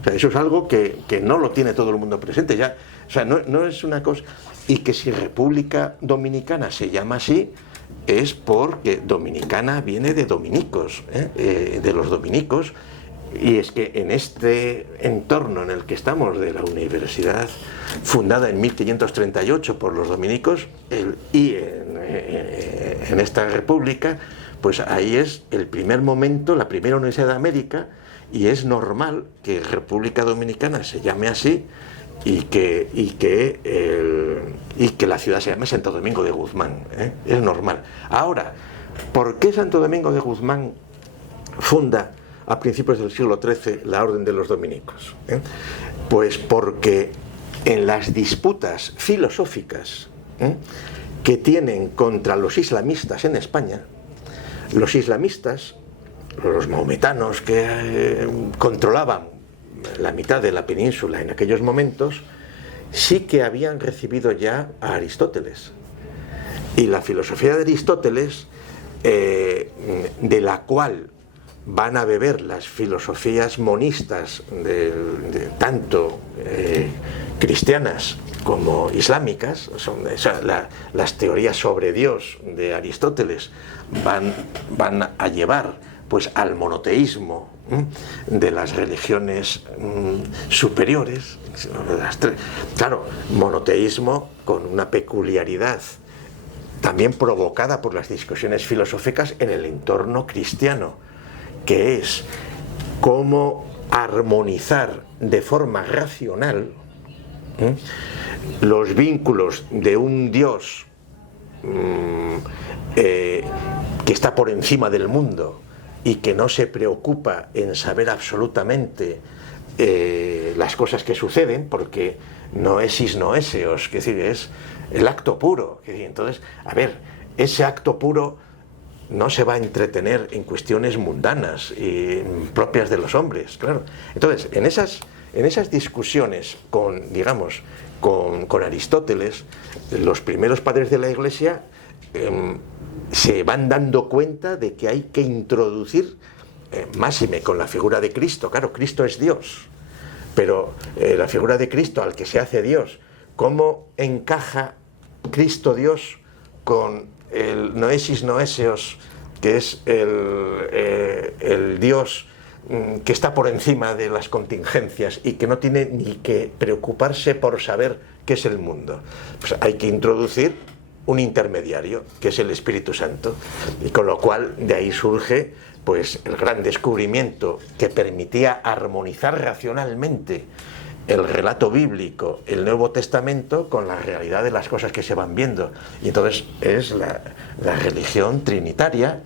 O sea, eso es algo que no lo tiene todo el mundo presente. Ya, o sea, no es una cosa... Y que si República Dominicana se llama así, es porque Dominicana viene de dominicos, de los dominicos. Y es que en este entorno en el que estamos, de la universidad fundada en 1538 por los dominicos, y en esta república, pues ahí es el primer momento, la primera universidad de América, y es normal que República Dominicana se llame así, y que la ciudad se llame Santo Domingo de Guzmán, es normal. Ahora, ¿por qué Santo Domingo de Guzmán funda a principios del siglo XIII la Orden de los Dominicos? Pues porque en las disputas filosóficas que tienen contra los islamistas en España, los islamistas, los maometanos que controlaban la mitad de la península en aquellos momentos, sí que habían recibido ya a Aristóteles. Y la filosofía de Aristóteles, de la cual van a beber las filosofías monistas tanto cristianas como islámicas, las teorías sobre Dios de Aristóteles van a llevar pues al monoteísmo de las religiones superiores. Claro, monoteísmo con una peculiaridad también provocada por las discusiones filosóficas en el entorno cristiano, que es cómo armonizar de forma racional los vínculos de un Dios que está por encima del mundo y que no se preocupa en saber absolutamente las cosas que suceden, porque noesis noeseos, es decir, es el acto puro. Entonces, a ver, ese acto puro no se va a entretener en cuestiones mundanas y propias de los hombres, claro. Entonces, en esas discusiones con Aristóteles, los primeros padres de la Iglesia se van dando cuenta de que hay que introducir, máxime con la figura de Cristo. Claro, Cristo es Dios, pero la figura de Cristo al que se hace Dios, ¿cómo encaja Cristo Dios con el noesis noeseos, que es el Dios que está por encima de las contingencias y que no tiene ni que preocuparse por saber qué es el mundo? Pues hay que introducir un intermediario, que es el Espíritu Santo, y con lo cual de ahí surge pues el gran descubrimiento que permitía armonizar racionalmente el relato bíblico, el Nuevo Testamento, con la realidad de las cosas que se van viendo. Y entonces es la religión trinitaria,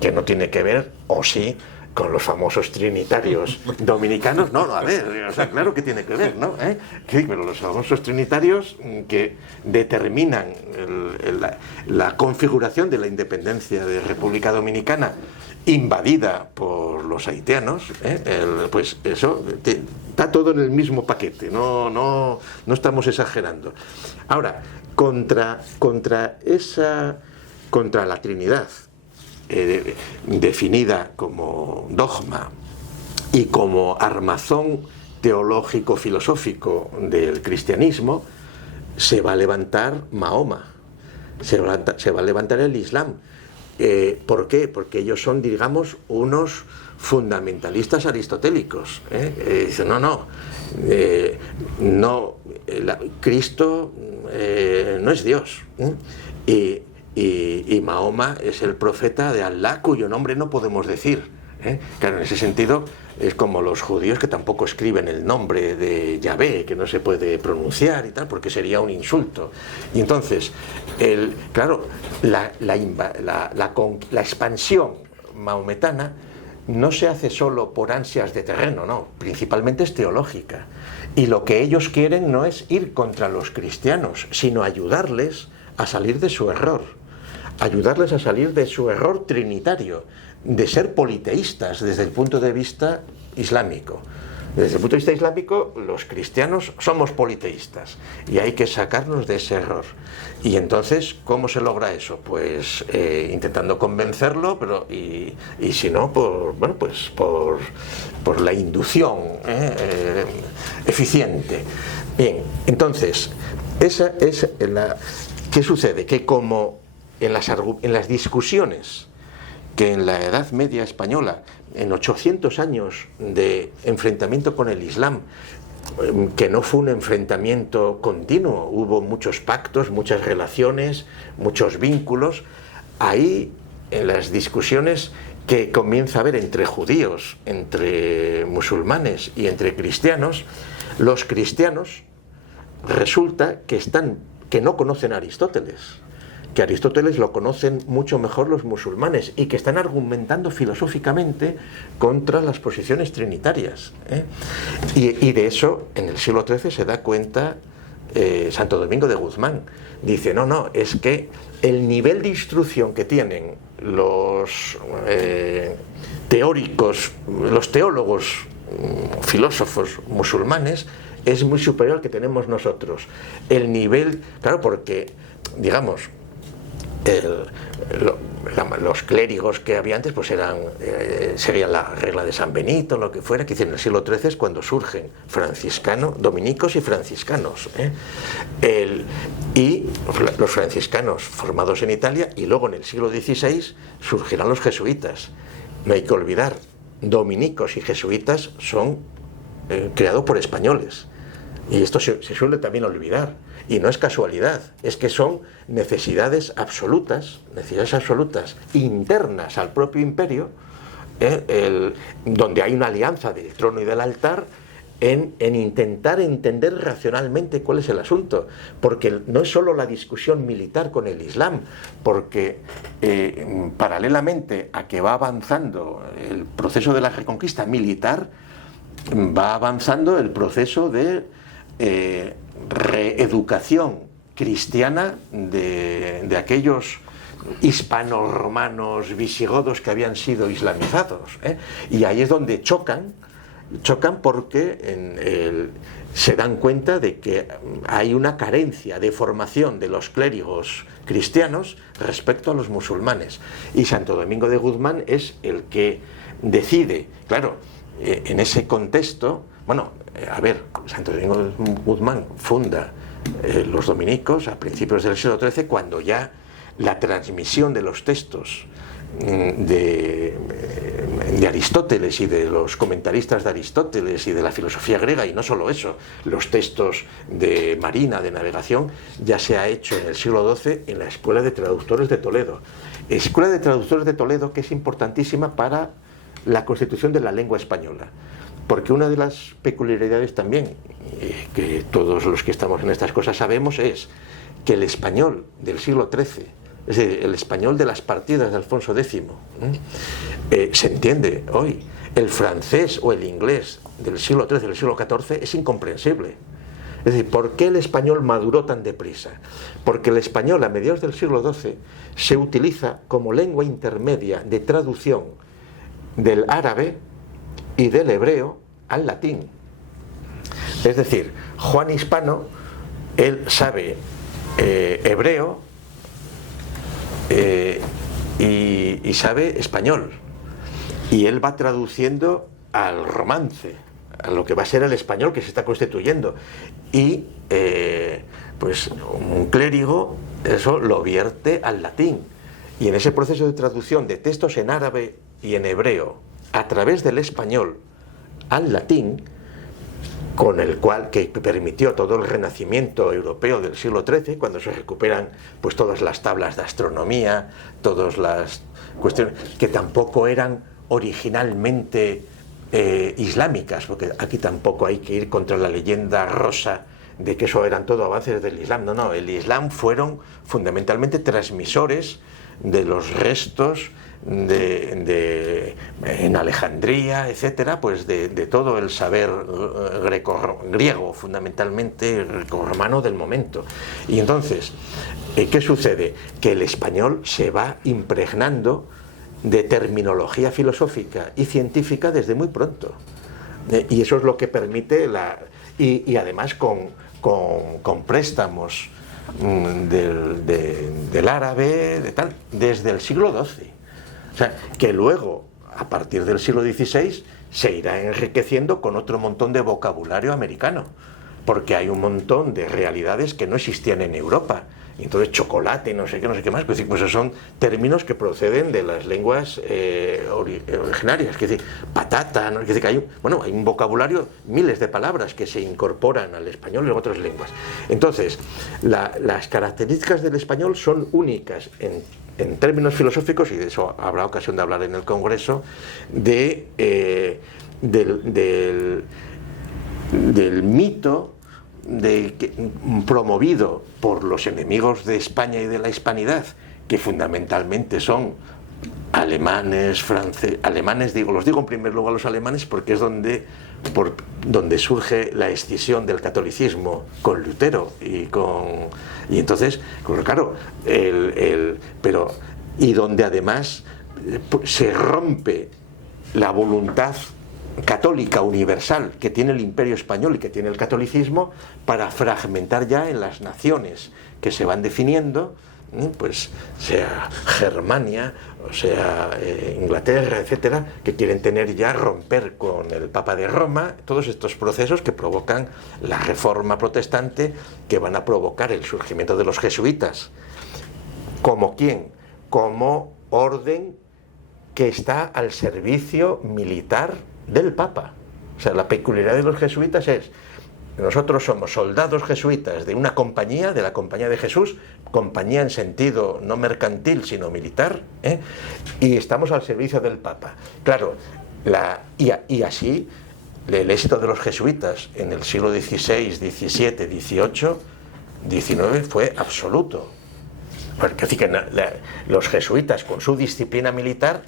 que no tiene que ver, o sí, con los famosos trinitarios dominicanos. No, a ver, o sea, claro que tiene que ver, ¿no? Sí, pero los famosos trinitarios que determinan la configuración de la independencia de República Dominicana, invadida por los haitianos, pues eso está todo en el mismo paquete, no estamos exagerando. Ahora, contra la Trinidad, definida como dogma y como armazón teológico-filosófico del cristianismo, se va a levantar Mahoma, se va a levantar el Islam. ¿Por qué? Porque ellos son, digamos, unos fundamentalistas aristotélicos. Dicen, Cristo no es Dios. Y Mahoma es el profeta de Allah, cuyo nombre no podemos decir. Claro, en ese sentido es como los judíos, que tampoco escriben el nombre de Yahvé, que no se puede pronunciar y tal, porque sería un insulto. Y entonces, claro, la expansión maometana no se hace solo por ansias de terreno, no, principalmente es teológica. Y lo que ellos quieren no es ir contra los cristianos, sino ayudarles a salir de su error. Ayudarles a salir de su error trinitario, de ser politeístas desde el punto de vista islámico. Desde el punto de vista islámico, los cristianos somos politeístas y hay que sacarnos de ese error. Y entonces, ¿cómo se logra eso? Pues intentando convencerlo, y si no, por la inducción eficiente. Bien, entonces, esa es ¿qué sucede? Que como en las discusiones que en la Edad Media española, en 800 años de enfrentamiento con el Islam, que no fue un enfrentamiento continuo, hubo muchos pactos, muchas relaciones, muchos vínculos, ahí en las discusiones que comienza a haber entre judíos, entre musulmanes y entre cristianos, los cristianos resulta que no conocen a Aristóteles, que Aristóteles lo conocen mucho mejor los musulmanes y que están argumentando filosóficamente contra las posiciones trinitarias. Y de eso en el siglo XIII se da cuenta Santo Domingo de Guzmán. Dice, es que el nivel de instrucción que tienen los teólogos, filósofos musulmanes, es muy superior al que tenemos nosotros. El nivel, claro, porque, digamos, los clérigos que había antes pues serían la regla de San Benito, lo que fuera, que en el siglo XIII es cuando surgen dominicos y franciscanos, y los franciscanos formados en Italia, y luego en el siglo XVI surgirán los jesuitas. No hay que olvidar, dominicos y jesuitas son creados por españoles, y esto se suele también olvidar. Y no es casualidad, es que son necesidades absolutas internas al propio imperio, donde hay una alianza del trono y del altar en intentar entender racionalmente cuál es el asunto, porque no es solo la discusión militar con el Islam, porque paralelamente a que va avanzando el proceso de la reconquista militar, va avanzando el proceso de reeducación cristiana de aquellos hispanos, romanos, visigodos que habían sido islamizados, y ahí es donde chocan porque se dan cuenta de que hay una carencia de formación de los clérigos cristianos respecto a los musulmanes, y Santo Domingo de Guzmán es el que decide, claro, en ese contexto. Santo Domingo de Guzmán funda los dominicos a principios del siglo XIII, cuando ya la transmisión de los textos de de Aristóteles y de los comentaristas de Aristóteles y de la filosofía griega, y no solo eso, los textos de marina, de navegación, ya se ha hecho en el siglo XII en la Escuela de Traductores de Toledo. Escuela de Traductores de Toledo que es importantísima para la constitución de la lengua española, porque una de las peculiaridades también que todos los que estamos en estas cosas sabemos es que el español del siglo XIII, es decir, el español de las partidas de Alfonso X, se entiende hoy. El francés o el inglés del siglo XIII, del siglo XIV es incomprensible. Es decir, ¿por qué el español maduró tan deprisa? Porque el español a mediados del siglo XII se utiliza como lengua intermedia de traducción del árabe y del hebreo al latín. Es decir, Juan Hispano, él sabe hebreo y sabe español, y él va traduciendo al romance, a lo que va a ser el español que se está constituyendo, y pues un clérigo eso lo vierte al latín, y en ese proceso de traducción de textos en árabe y en hebreo a través del español al latín, con el cual que permitió todo el renacimiento europeo del siglo XIII, cuando se recuperan pues todas las tablas de astronomía, todas las cuestiones que tampoco eran originalmente islámicas, porque aquí tampoco hay que ir contra la leyenda rosa de que eso eran todo avances del Islam. No, no, el Islam fueron fundamentalmente transmisores de los restos en Alejandría, etcétera, pues de todo el saber griego, fundamentalmente grecorromano del momento. Y entonces, ¿qué sucede? Que el español se va impregnando de terminología filosófica y científica desde muy pronto. Y eso es lo que permite y además con préstamos del árabe, desde el siglo XII. O sea, que luego, a partir del siglo XVI, se irá enriqueciendo con otro montón de vocabulario americano, porque hay un montón de realidades que no existían en Europa. Y entonces chocolate, no sé qué más, pues esos son términos que proceden de las lenguas originarias, es decir, patata, ¿no? Es decir, que hay un vocabulario, miles de palabras que se incorporan al español en otras lenguas. Entonces, las características del español son únicas en términos filosóficos, y de eso habrá ocasión de hablar en el Congreso, del mito promovido por los enemigos de España y de la hispanidad, que fundamentalmente son alemanes, franceses, los digo en primer lugar los alemanes porque es donde surge la escisión del catolicismo con Lutero y entonces, claro, y donde además se rompe la voluntad católica universal que tiene el Imperio Español y que tiene el catolicismo para fragmentar ya en las naciones que se van definiendo, pues sea Germania o sea Inglaterra, etcétera, que quieren romper con el Papa de Roma, todos estos procesos que provocan la reforma protestante, que van a provocar el surgimiento de los jesuitas. ¿Como quién? Como orden que está al servicio militar del Papa. O sea, la peculiaridad de los jesuitas es: nosotros somos soldados jesuitas de una compañía, de la Compañía de Jesús, compañía en sentido no mercantil sino militar, y estamos al servicio del Papa. Claro, y así el éxito de los jesuitas en el siglo XVI, XVII, XVIII, XIX fue absoluto. Porque así que los jesuitas, con su disciplina militar,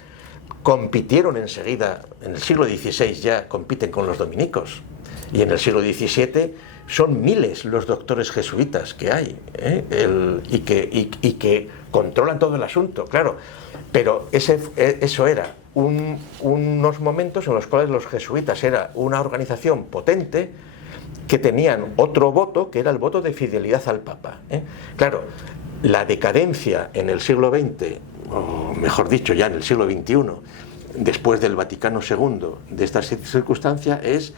compitieron enseguida. En el siglo XVI ya compiten con los dominicos, y en el siglo XVII son miles los doctores jesuitas que hay, y que controlan todo el asunto, claro. Pero eso era unos momentos en los cuales los jesuitas era una organización potente que tenían otro voto, que era el voto de fidelidad al Papa. Claro, la decadencia en el siglo XX, o mejor dicho, ya en el siglo XXI, después del Vaticano II, de esta circunstancia, es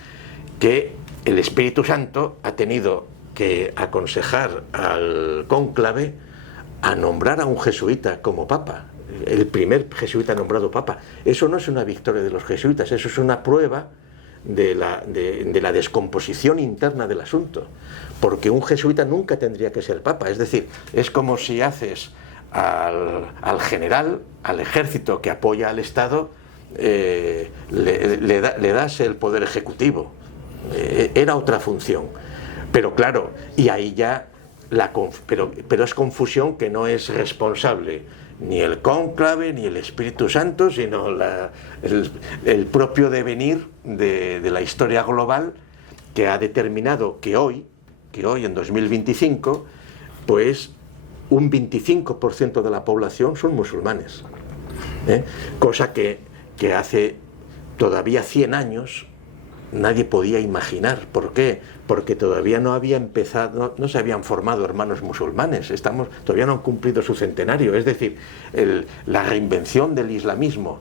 que el Espíritu Santo ha tenido que aconsejar al cónclave a nombrar a un jesuita como papa. el primer jesuita nombrado papa. Eso no es una victoria de los jesuitas, eso es una prueba de la descomposición interna del asunto, porque un jesuita nunca tendría que ser papa. Es decir, es como si haces al general, al ejército que apoya al Estado, le das el poder ejecutivo. Era otra función, pero claro, y ahí ya pero es confusión que no es responsable ni el cónclave ni el Espíritu Santo, sino el propio devenir de la historia global, que ha determinado que hoy en 2025, pues un 25% de la población son musulmanes, cosa que hace todavía 100 años nadie podía imaginar. ¿Por qué? Porque todavía no había empezado, no se habían formado hermanos musulmanes, todavía no han cumplido su centenario. Es decir, la reinvención del islamismo,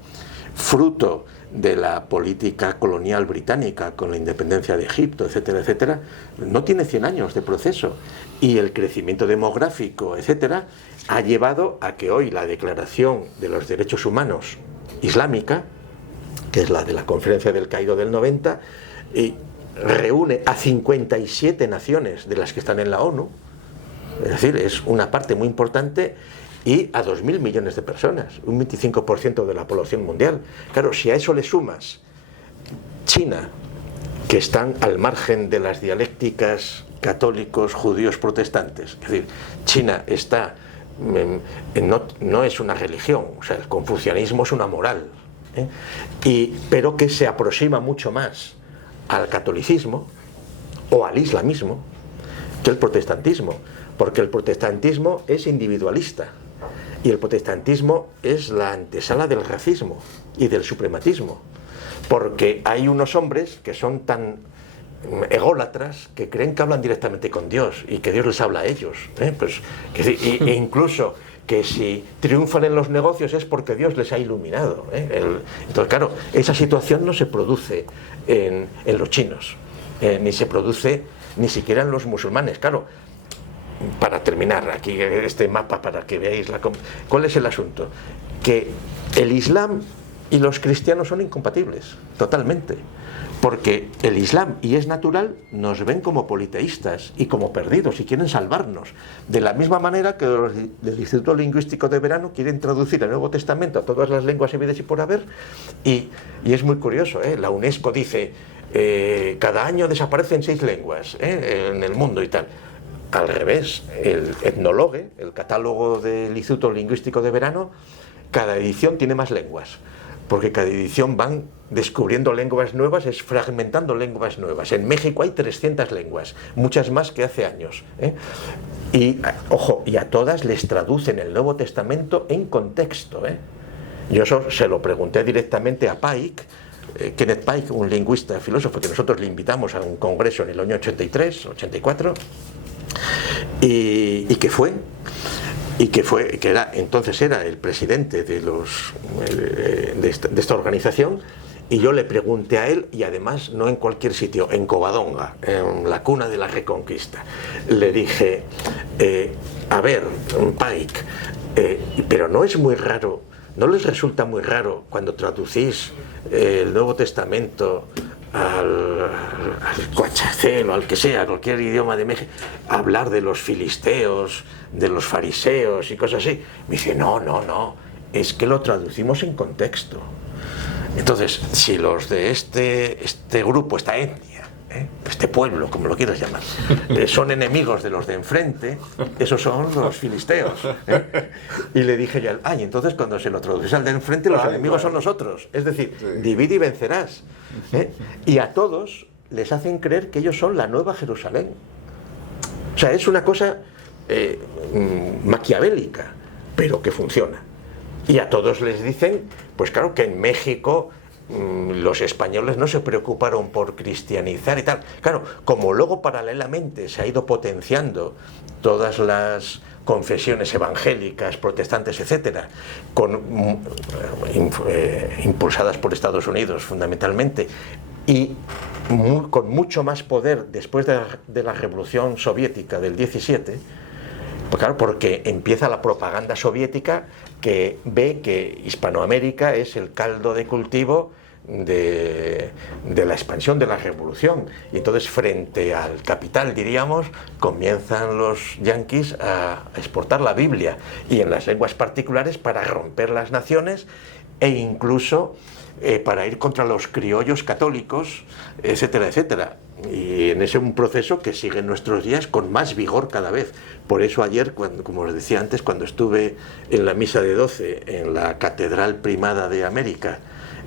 fruto de la política colonial británica con la independencia de Egipto, etcétera, etcétera, no tiene 100 años de proceso, y el crecimiento demográfico, etcétera, ha llevado a que hoy la Declaración de los Derechos Humanos Islámica, que es la de la Conferencia del Cairo del 90, reúne a 57 naciones de las que están en la ONU, es decir, es una parte muy importante, y a 2.000 millones de personas, un 25% de la población mundial. Claro, si a eso le sumas China, que están al margen de las dialécticas católicos, judíos, protestantes, es decir, China está, no es una religión, o sea, el confucianismo es una moral, pero que se aproxima mucho más al catolicismo o al islamismo que el protestantismo, porque el protestantismo es individualista y el protestantismo es la antesala del racismo y del suprematismo, porque hay unos hombres que son tan ególatras que creen que hablan directamente con Dios y que Dios les habla a ellos, pues, e incluso que si triunfan en los negocios es porque Dios les ha iluminado, Entonces, claro, esa situación no se produce en los chinos, ni se produce ni siquiera en los musulmanes. Claro, para terminar aquí este mapa, para que veáis cuál es el asunto, que el Islam y los cristianos son incompatibles, totalmente. Porque el Islam, y es natural, nos ven como politeístas y como perdidos y quieren salvarnos. De la misma manera que los del Instituto Lingüístico de Verano quieren traducir el Nuevo Testamento a todas las lenguas habidas y por haber. Y es muy curioso, la UNESCO dice, cada año desaparecen 6 lenguas en el mundo y tal. Al revés, el Etnologue, el catálogo del Instituto Lingüístico de Verano, cada edición tiene más lenguas, porque cada edición van descubriendo lenguas nuevas, es fragmentando lenguas nuevas. En México hay 300 lenguas, muchas más que hace años, Y, ojo, y a todas les traducen el Nuevo Testamento en contexto, Yo eso se lo pregunté directamente a Pike, Kenneth Pike, un lingüista, filósofo, que nosotros le invitamos a un congreso en el año 83, 84, y que entonces era el presidente de esta organización, y yo le pregunté a él, y además no en cualquier sitio, en Covadonga, en la cuna de la Reconquista, le dije, a ver, Pike, pero no es muy raro, ¿no les resulta muy raro cuando traducís el Nuevo Testamento al Coachacel o al que sea, cualquier idioma de México, hablar de los filisteos, de los fariseos y cosas así? Me dice, no, es que lo traducimos en contexto. Entonces, si los de este grupo, esta etnia, este pueblo, como lo quieras llamar, son enemigos de los de enfrente, esos son los filisteos. Y le dije yo, y entonces cuando se lo traduces al de enfrente, los enemigos son nosotros. Es decir, divide y vencerás. Y a todos les hacen creer que ellos son la Nueva Jerusalén. O sea, es una cosa maquiavélica, pero que funciona. Y a todos les dicen, pues claro, que en México los españoles no se preocuparon por cristianizar y tal. Claro, como luego paralelamente se ha ido potenciando todas las confesiones evangélicas, protestantes, etcétera, impulsadas por Estados Unidos fundamentalmente, y con mucho más poder después de la Revolución Soviética del 17, Pues claro, porque empieza la propaganda soviética que ve que Hispanoamérica es el caldo de cultivo de la expansión de la revolución, y entonces frente al capital, diríamos, comienzan los yanquis a exportar la Biblia y en las lenguas particulares para romper las naciones e incluso para ir contra los criollos católicos, etcétera, etcétera. Y en ese un proceso que sigue en nuestros días con más vigor cada vez. Por eso ayer, como os decía antes, cuando estuve en la misa de 12 en la Catedral Primada de América,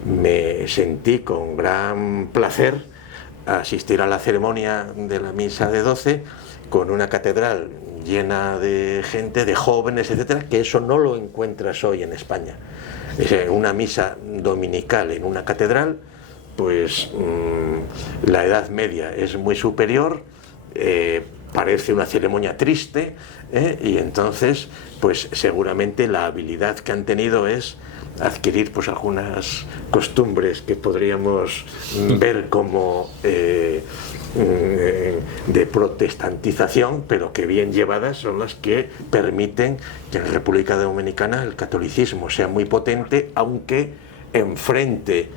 me sentí con gran placer asistir a la ceremonia de la misa de 12 con una catedral llena de gente, de jóvenes, etcétera, que eso no lo encuentras hoy en España. Una misa dominical en una catedral, pues la edad media es muy superior, parece una ceremonia triste, y entonces pues seguramente la habilidad que han tenido es adquirir pues algunas costumbres que podríamos ver como de protestantización, pero que bien llevadas son las que permiten que en la República Dominicana el catolicismo sea muy potente, aunque enfrente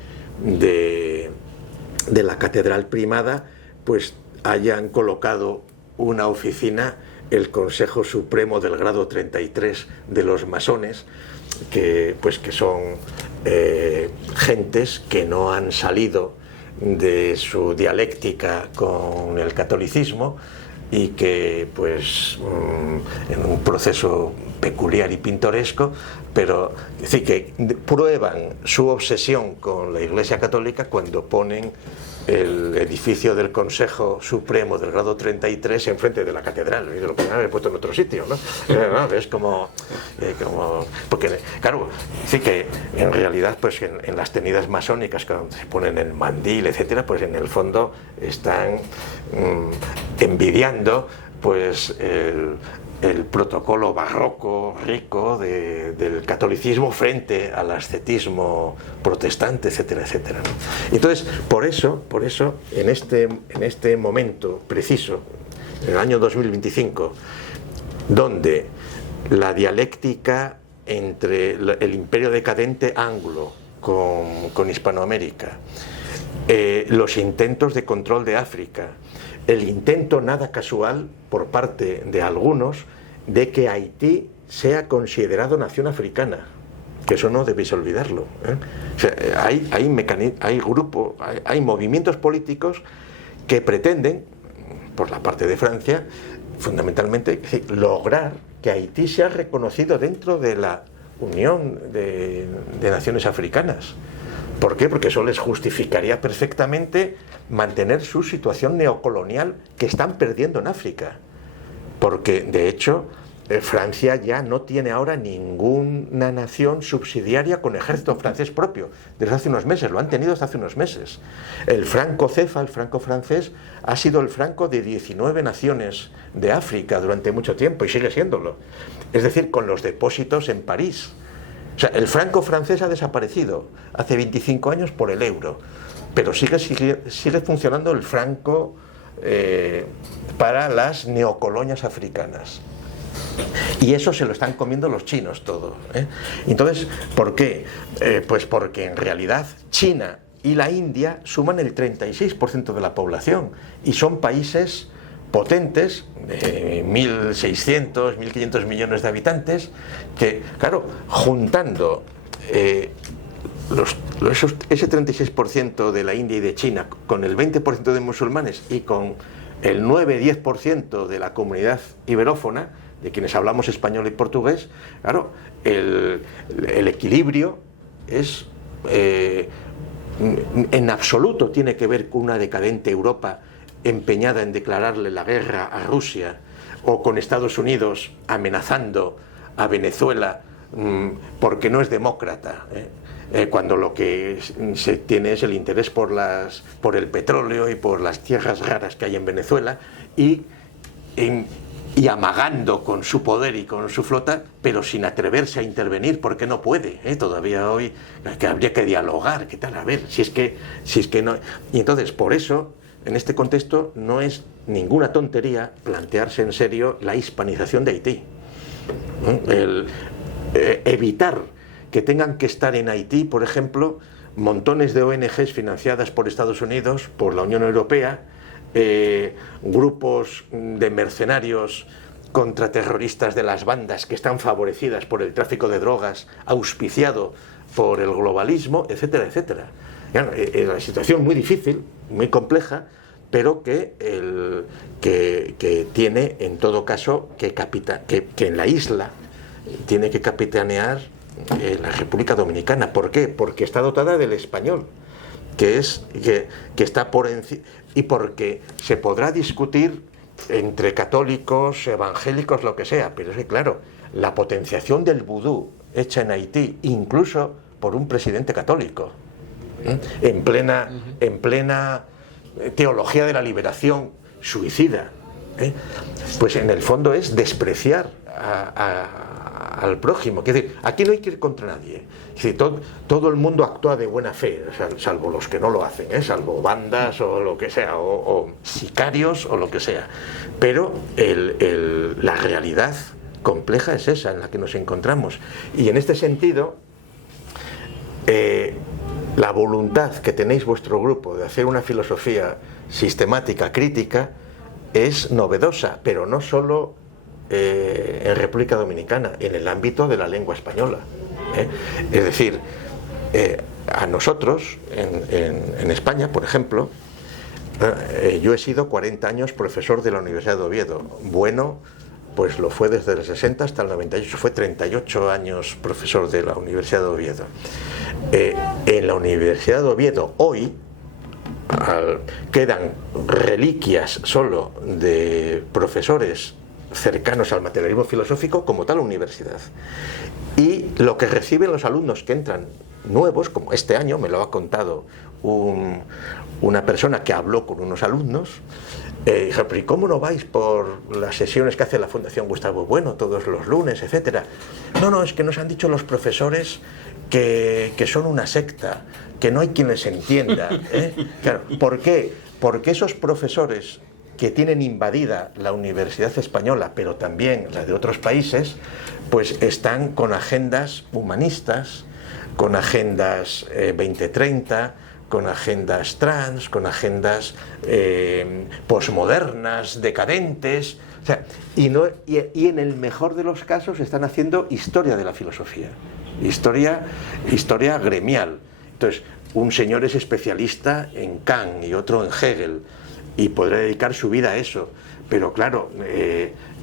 de la Catedral Primada pues hayan colocado una oficina, el Consejo Supremo del Grado 33 de los masones, que son gentes que no han salido de su dialéctica con el catolicismo y que pues en un proceso peculiar y pintoresco, pero es decir, que prueban su obsesión con la Iglesia Católica cuando ponen el edificio del Consejo Supremo del Grado 33 enfrente de la catedral, y de lo que haber puesto en otro sitio, ¿no? Es como porque claro, sí que en realidad pues en las tenidas masónicas cuando se ponen el mandil, etcétera, pues en el fondo están envidiando pues el protocolo barroco rico del catolicismo frente al ascetismo protestante, etcétera, etcétera, ¿no? Entonces, por eso, en este momento preciso, en el año 2025, donde la dialéctica entre el imperio decadente anglo con Hispanoamérica, los intentos de control de África, el intento nada casual por parte de algunos de que Haití sea considerado nación africana, que eso no debéis olvidarlo, ¿eh? O sea, hay movimientos políticos que pretenden, por la parte de Francia, fundamentalmente lograr que Haití sea reconocido dentro de la Unión de Naciones Africanas. ¿Por qué? Porque eso les justificaría perfectamente mantener su situación neocolonial que están perdiendo en África. Porque, de hecho, Francia ya no tiene ahora ninguna nación subsidiaria con ejército francés propio. Desde hace unos meses, lo han tenido hasta hace unos meses. El franco CEFA, el franco francés, ha sido el franco de 19 naciones de África durante mucho tiempo y sigue siéndolo. Es decir, con los depósitos en París. O sea, el franco francés ha desaparecido hace 25 años por el euro, pero sigue funcionando el franco para las neocolonias africanas. Y eso se lo están comiendo los chinos todo, ¿eh? Entonces, ¿por qué? Pues porque en realidad China y la India suman el 36% de la población y son países potentes, de 1.600, 1.500 millones de habitantes, que, claro, juntando ese 36% de la India y de China con el 20% de musulmanes y con el 9-10% de la comunidad iberófona, de quienes hablamos español y portugués, claro, el equilibrio es en absoluto tiene que ver con una decadente Europa empeñada en declararle la guerra a Rusia, o con Estados Unidos amenazando a Venezuela porque no es demócrata, cuando lo que se tiene es el interés por el petróleo y por las tierras raras que hay en Venezuela, y amagando con su poder y con su flota, pero sin atreverse a intervenir porque no puede, todavía hoy que habría que dialogar, qué tal, a ver, si es que no. Y entonces, por eso, en este contexto no es ninguna tontería plantearse en serio la hispanización de Haití. Evitar que tengan que estar en Haití, por ejemplo, montones de ONGs financiadas por Estados Unidos, por la Unión Europea, grupos de mercenarios contraterroristas de las bandas que están favorecidas por el tráfico de drogas, auspiciado por el globalismo, etcétera, etcétera. Es una situación muy difícil, muy compleja, pero que tiene, en todo caso, que en la isla tiene que capitanear la República Dominicana. ¿Por qué? Porque está dotada del español, que está por encima, y porque se podrá discutir entre católicos, evangélicos, lo que sea, pero es que, claro, la potenciación del vudú hecha en Haití, incluso por un presidente católico, en plena teología de la liberación suicida, pues en el fondo es despreciar al prójimo. Es decir, aquí no hay que ir contra nadie. Es decir, todo el mundo actúa de buena fe, salvo los que no lo hacen, salvo bandas o lo que sea, o sicarios o lo que sea. Pero la realidad compleja es esa en la que nos encontramos. Y en este sentido, la voluntad que tenéis vuestro grupo de hacer una filosofía sistemática, crítica, es novedosa, pero no solo en República Dominicana, en el ámbito de la lengua española. Es decir, a nosotros, en España, por ejemplo, yo he sido 40 años profesor de la Universidad de Oviedo. Bueno, pues lo fue desde el 60 hasta el 98, fue 38 años profesor de la Universidad de Oviedo. En la Universidad de Oviedo hoy quedan reliquias solo de profesores cercanos al materialismo filosófico como tal universidad. Y lo que reciben los alumnos que entran nuevos, como este año, me lo ha contado una persona que habló con unos alumnos, dijo, pero ¿y cómo no vais por las sesiones que hace la Fundación Gustavo Bueno todos los lunes, etcétera? No, es que nos han dicho los profesores que son una secta, que no hay quien les entienda. Claro, ¿por qué? Porque esos profesores que tienen invadida la universidad española, pero también la de otros países, pues están con agendas humanistas, con agendas 2030, con agendas trans, con agendas posmodernas, decadentes, o sea, y en el mejor de los casos están haciendo historia de la filosofía, historia gremial. Entonces, un señor es especialista en Kant y otro en Hegel, y podrá dedicar su vida a eso, pero claro,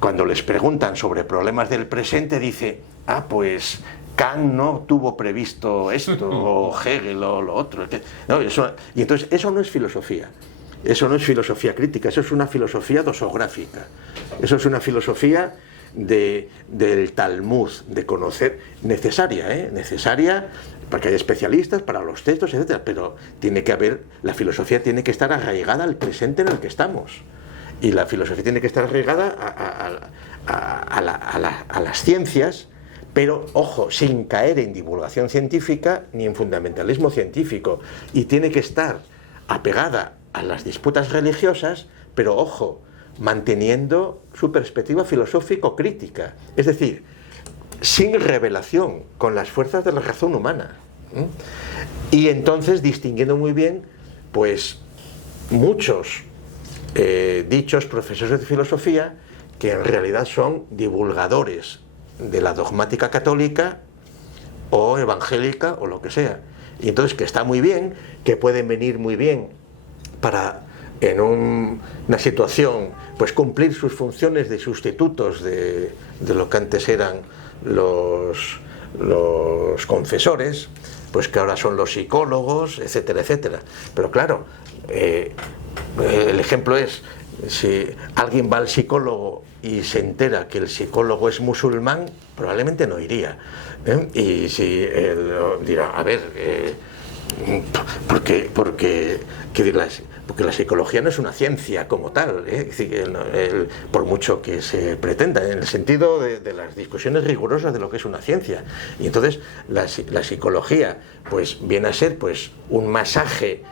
cuando les preguntan sobre problemas del presente, dice, pues Kant no tuvo previsto esto, o Hegel o lo otro. No, y entonces eso no es filosofía, eso no es filosofía crítica, eso es una filosofía dosográfica, eso es una filosofía del Talmud, de conocer, necesaria para que haya especialistas, para los textos, etcétera, pero tiene que haber, la filosofía tiene que estar arraigada al presente en el que estamos, y la filosofía tiene que estar arraigada a las ciencias, pero ojo, sin caer en divulgación científica ni en fundamentalismo científico, y tiene que estar apegada a las disputas religiosas, pero ojo, manteniendo su perspectiva filosófico-crítica, es decir, sin revelación, con las fuerzas de la razón humana. Y entonces distinguiendo muy bien, pues, muchos dichos profesores de filosofía que en realidad son divulgadores de la dogmática católica o evangélica o lo que sea. Y entonces que está muy bien, que pueden venir muy bien para, en una situación, pues cumplir sus funciones de sustitutos de lo que antes eran los confesores, pues que ahora son los psicólogos, etcétera, etcétera. Pero claro, el ejemplo es, si alguien va al psicólogo y se entera que el psicólogo es musulmán, probablemente no iría. Y si él dirá, a ver, porque la psicología no es una ciencia como tal, es decir, por mucho que se pretenda, en el sentido de las discusiones rigurosas de lo que es una ciencia. Y entonces la psicología pues viene a ser pues un masaje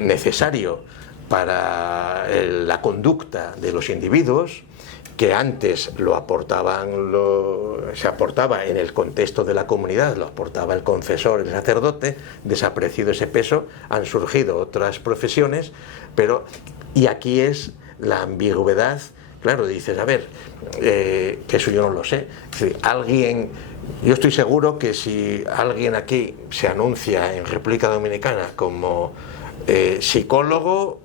necesario para la conducta de los individuos, que antes se aportaba en el contexto de la comunidad, lo aportaba el confesor, el sacerdote, desaparecido ese peso, han surgido otras profesiones, y aquí es la ambigüedad. Claro, dices, a ver, que eso yo no lo sé. Es decir, yo estoy seguro que si alguien aquí se anuncia en República Dominicana como psicólogo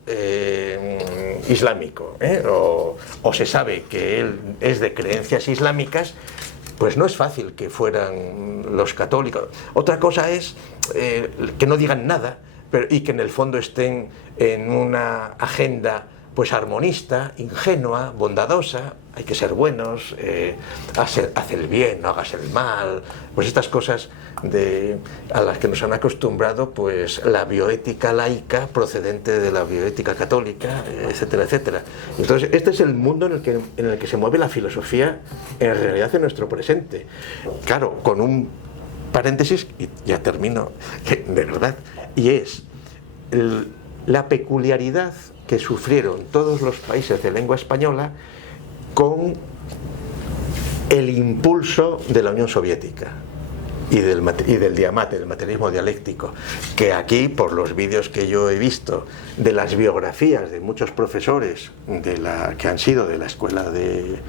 islámico, o se sabe que él es de creencias islámicas, pues no es fácil que fueran los católicos. Otra cosa es que no digan nada, y que en el fondo estén en una agenda pues armonista, ingenua, bondadosa. Hay que ser buenos, haz el bien, no hagas el mal, pues estas cosas a las que nos han acostumbrado pues la bioética laica procedente de la bioética católica, etcétera, etcétera. Entonces este es el mundo en el que se mueve la filosofía en realidad en nuestro presente. Claro, con un paréntesis, y ya termino, de verdad, y es la peculiaridad que sufrieron todos los países de lengua española con el impulso de la Unión Soviética y del materialismo dialéctico, que aquí, por los vídeos que yo he visto de las biografías de muchos profesores que han sido de la escuela de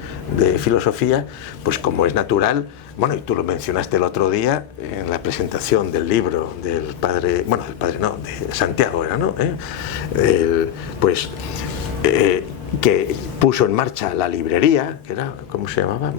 filosofía, pues como es natural, bueno, y tú lo mencionaste el otro día en la presentación del libro de Santiago era, ¿no? Que puso en marcha la librería, que era, ¿cómo se llamaba?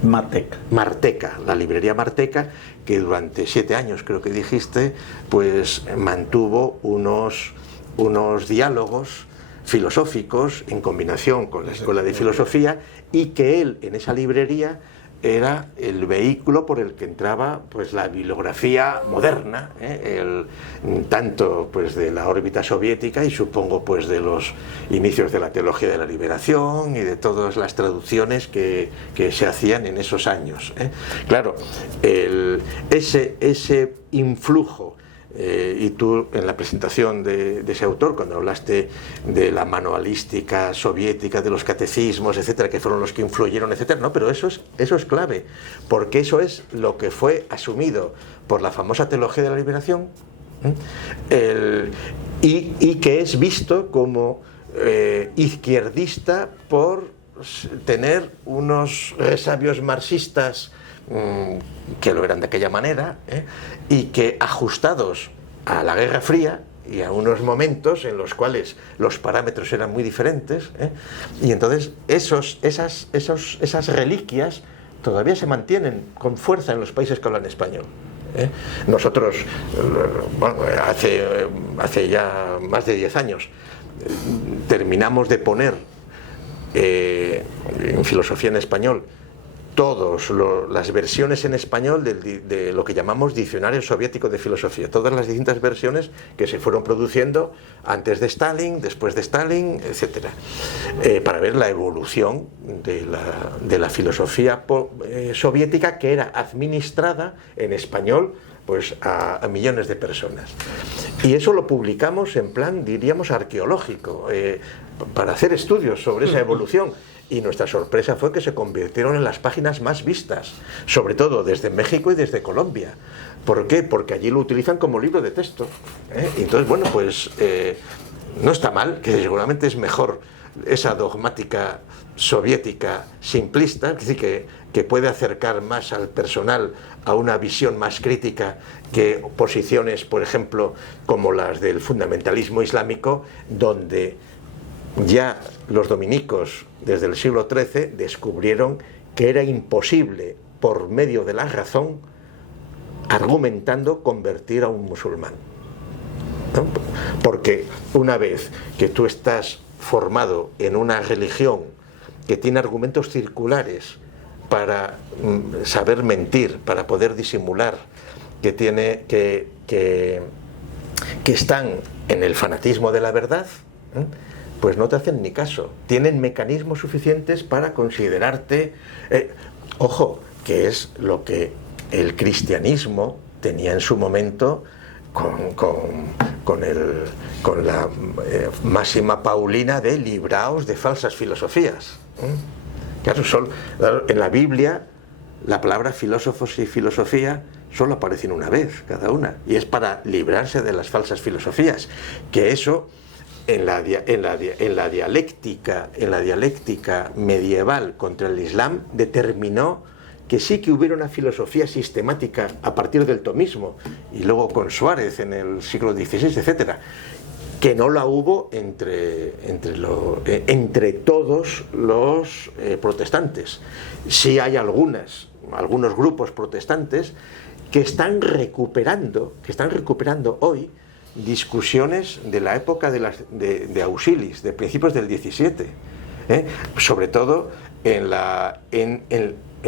Marteca, la librería Marteca, que durante 7 años, creo que dijiste, pues mantuvo unos diálogos filosóficos en combinación con la escuela de filosofía, y que él en esa librería era el vehículo por el que entraba pues la bibliografía moderna, tanto pues de la órbita soviética y supongo pues de los inicios de la teología de la liberación y de todas las traducciones que se hacían en esos años. Claro, ese influjo, y tú en la presentación de ese autor, cuando hablaste de la manualística soviética, de los catecismos, etcétera, que fueron los que influyeron, etcétera, no, pero eso es clave, porque eso es lo que fue asumido por la famosa teología de la liberación, y que es visto como izquierdista por tener unos resabios marxistas que lo eran de aquella manera, y que ajustados a la Guerra Fría y a unos momentos en los cuales los parámetros eran muy diferentes, y entonces esas reliquias todavía se mantienen con fuerza en los países que hablan español. Nosotros, bueno, hace ya más de 10 años terminamos de poner en filosofía en español todas las versiones en español de lo que llamamos Diccionario Soviético de Filosofía, todas las distintas versiones que se fueron produciendo antes de Stalin, después de Stalin, etcétera, para ver la evolución de la filosofía soviética, que era administrada en español pues a millones de personas. Y eso lo publicamos en plan, diríamos, arqueológico, para hacer estudios sobre esa evolución. Y nuestra sorpresa fue que se convirtieron en las páginas más vistas, sobre todo desde México y desde Colombia. ¿Por qué? Porque allí lo utilizan como libro de texto. Y entonces, bueno, pues no está mal, que seguramente es mejor esa dogmática soviética simplista, es decir, que puede acercar más al personal a una visión más crítica que posiciones, por ejemplo, como las del fundamentalismo islámico, donde ya los dominicos desde el siglo XIII descubrieron que era imposible, por medio de la razón, argumentando, convertir a un musulmán, ¿no? Porque una vez que tú estás formado en una religión que tiene argumentos circulares para saber mentir, para poder disimular, que están en el fanatismo de la verdad, pues no te hacen ni caso. Tienen mecanismos suficientes para considerarte, ojo, que es lo que el cristianismo tenía en su momento con la máxima paulina de libraos de falsas filosofías. Claro, en la Biblia la palabra filósofos y filosofía solo aparecen una vez cada una, y es para librarse de las falsas filosofías, que eso en la dialéctica medieval contra el Islam determinó que sí que hubiera una filosofía sistemática a partir del tomismo, y luego con Suárez en el siglo XVI, etcétera, que no la hubo entre todos los protestantes. Sí hay algunos grupos protestantes que están recuperando hoy discusiones de la época de Auxilis, de principios del XVII, sobre todo en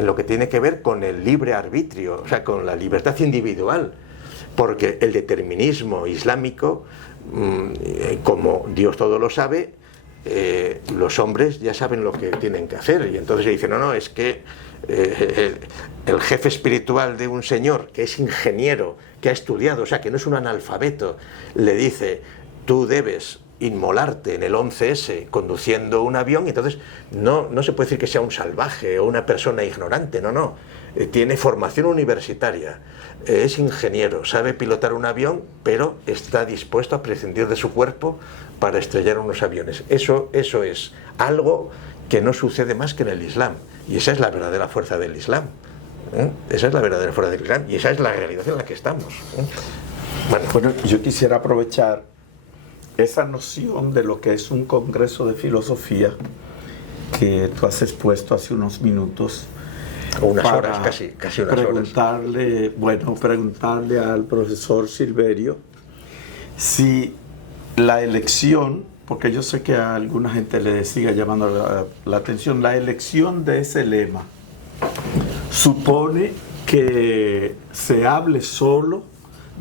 lo que tiene que ver con el libre arbitrio, o sea, con la libertad individual, porque el determinismo islámico, como Dios todo lo sabe, los hombres ya saben lo que tienen que hacer, y entonces se dice, no, es que el jefe espiritual de un señor que es ingeniero, que ha estudiado, o sea, que no es un analfabeto, le dice, tú debes inmolarte en el 11S conduciendo un avión, y entonces no se puede decir que sea un salvaje o una persona ignorante, no, tiene formación universitaria, es ingeniero, sabe pilotar un avión, pero está dispuesto a prescindir de su cuerpo para estrellar unos aviones. Eso es algo que no sucede más que en el Islam, y esa es la verdadera fuerza del Islam. Esa es la verdadera fuerza del Islam, y esa es la realidad en la que estamos. Bueno, yo quisiera aprovechar esa noción de lo que es un congreso de filosofía que tú has expuesto hace unos minutos. Unas horas, casi unas horas. Preguntarle al profesor Silverio si la elección, porque yo sé que a alguna gente le sigue llamando la atención, la elección de ese lema supone que se hable solo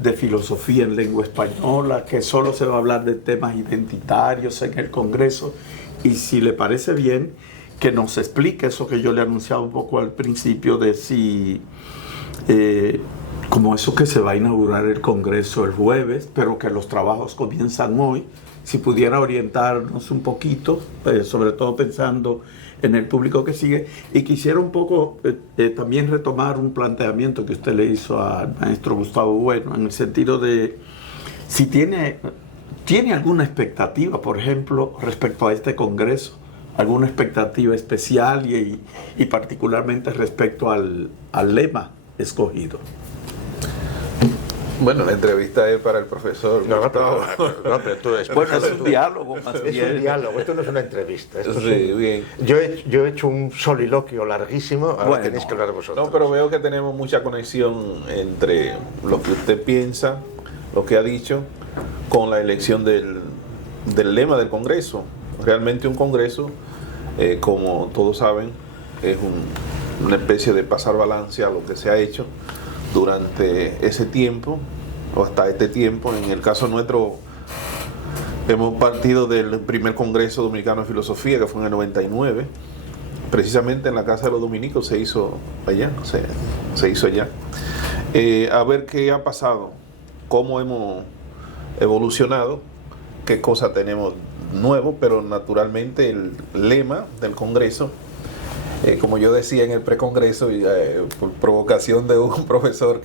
de filosofía en lengua española, que solo se va a hablar de temas identitarios en el Congreso, y si le parece bien, que nos explique eso que yo le anunciaba un poco al principio, de si, como eso que se va a inaugurar el Congreso el jueves, pero que los trabajos comienzan hoy, si pudiera orientarnos un poquito, sobre todo pensando en el público que sigue, y quisiera un poco también retomar un planteamiento que usted le hizo al maestro Gustavo Bueno, en el sentido de si tiene alguna expectativa, por ejemplo, respecto a este Congreso, alguna expectativa especial y particularmente respecto al lema escogido. Bueno, la entrevista es para el profesor. No, pero tú después... Es un diálogo más bien. Es un diálogo, esto no es una entrevista. Sí, bien. Yo he hecho un soliloquio larguísimo, ahora tenéis que hablar vosotros. No, pero veo que tenemos mucha conexión entre lo que usted piensa, lo que ha dicho, con la elección del lema del Congreso. Realmente un Congreso, como todos saben, es una especie de pasar balance a lo que se ha hecho durante ese tiempo o hasta este tiempo. En el caso nuestro hemos partido del primer Congreso Dominicano de Filosofía, que fue en el 99, precisamente en la Casa de los Dominicos se hizo allá, se hizo allá. A ver qué ha pasado, cómo hemos evolucionado, qué cosa tenemos nuevo, pero naturalmente el lema del Congreso, como yo decía en el precongreso, por provocación de un profesor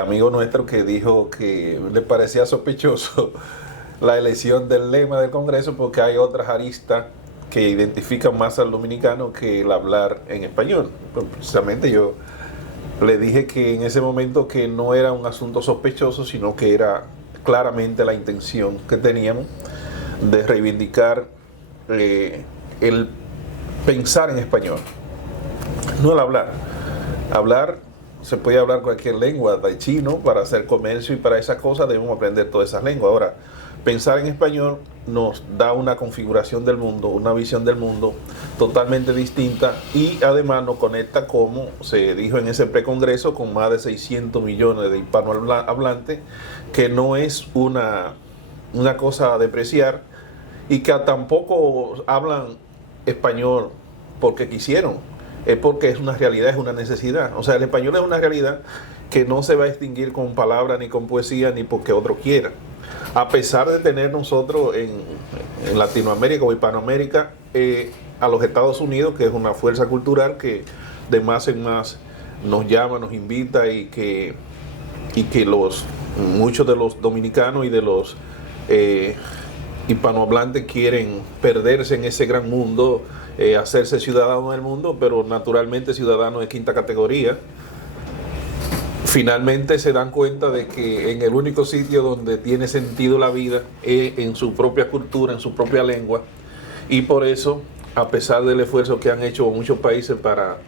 amigo nuestro, que dijo que le parecía sospechoso la elección del lema del Congreso porque hay otras aristas que identifican más al dominicano que el hablar en español. Pues precisamente yo le dije que en ese momento que no era un asunto sospechoso, sino que era claramente la intención que teníamos de reivindicar el pensar en español, no el hablar. Hablar, se puede hablar cualquier lengua, de chino, para hacer comercio y para esas cosas debemos aprender todas esas lenguas. Ahora, pensar en español nos da una configuración del mundo, una visión del mundo totalmente distinta, y además nos conecta, como se dijo en ese precongreso, con más de 600 millones de hispanohablantes, que no es una cosa a despreciar, y que tampoco hablan español porque quisieron, es porque es una realidad, es una necesidad. O sea, el español es una realidad, que no se va a extinguir con palabras ni con poesía ni porque otro quiera. A pesar de tener nosotros en Latinoamérica o Hispanoamérica a los Estados Unidos, que es una fuerza cultural que de más en más nos llama, nos invita y que muchos de los dominicanos y de los hispanohablantes quieren perderse en ese gran mundo, hacerse ciudadanos del mundo, pero naturalmente ciudadanos de quinta categoría. Finalmente se dan cuenta de que en el único sitio donde tiene sentido la vida es en su propia cultura, en su propia lengua, y por eso, a pesar del esfuerzo que han hecho muchos países para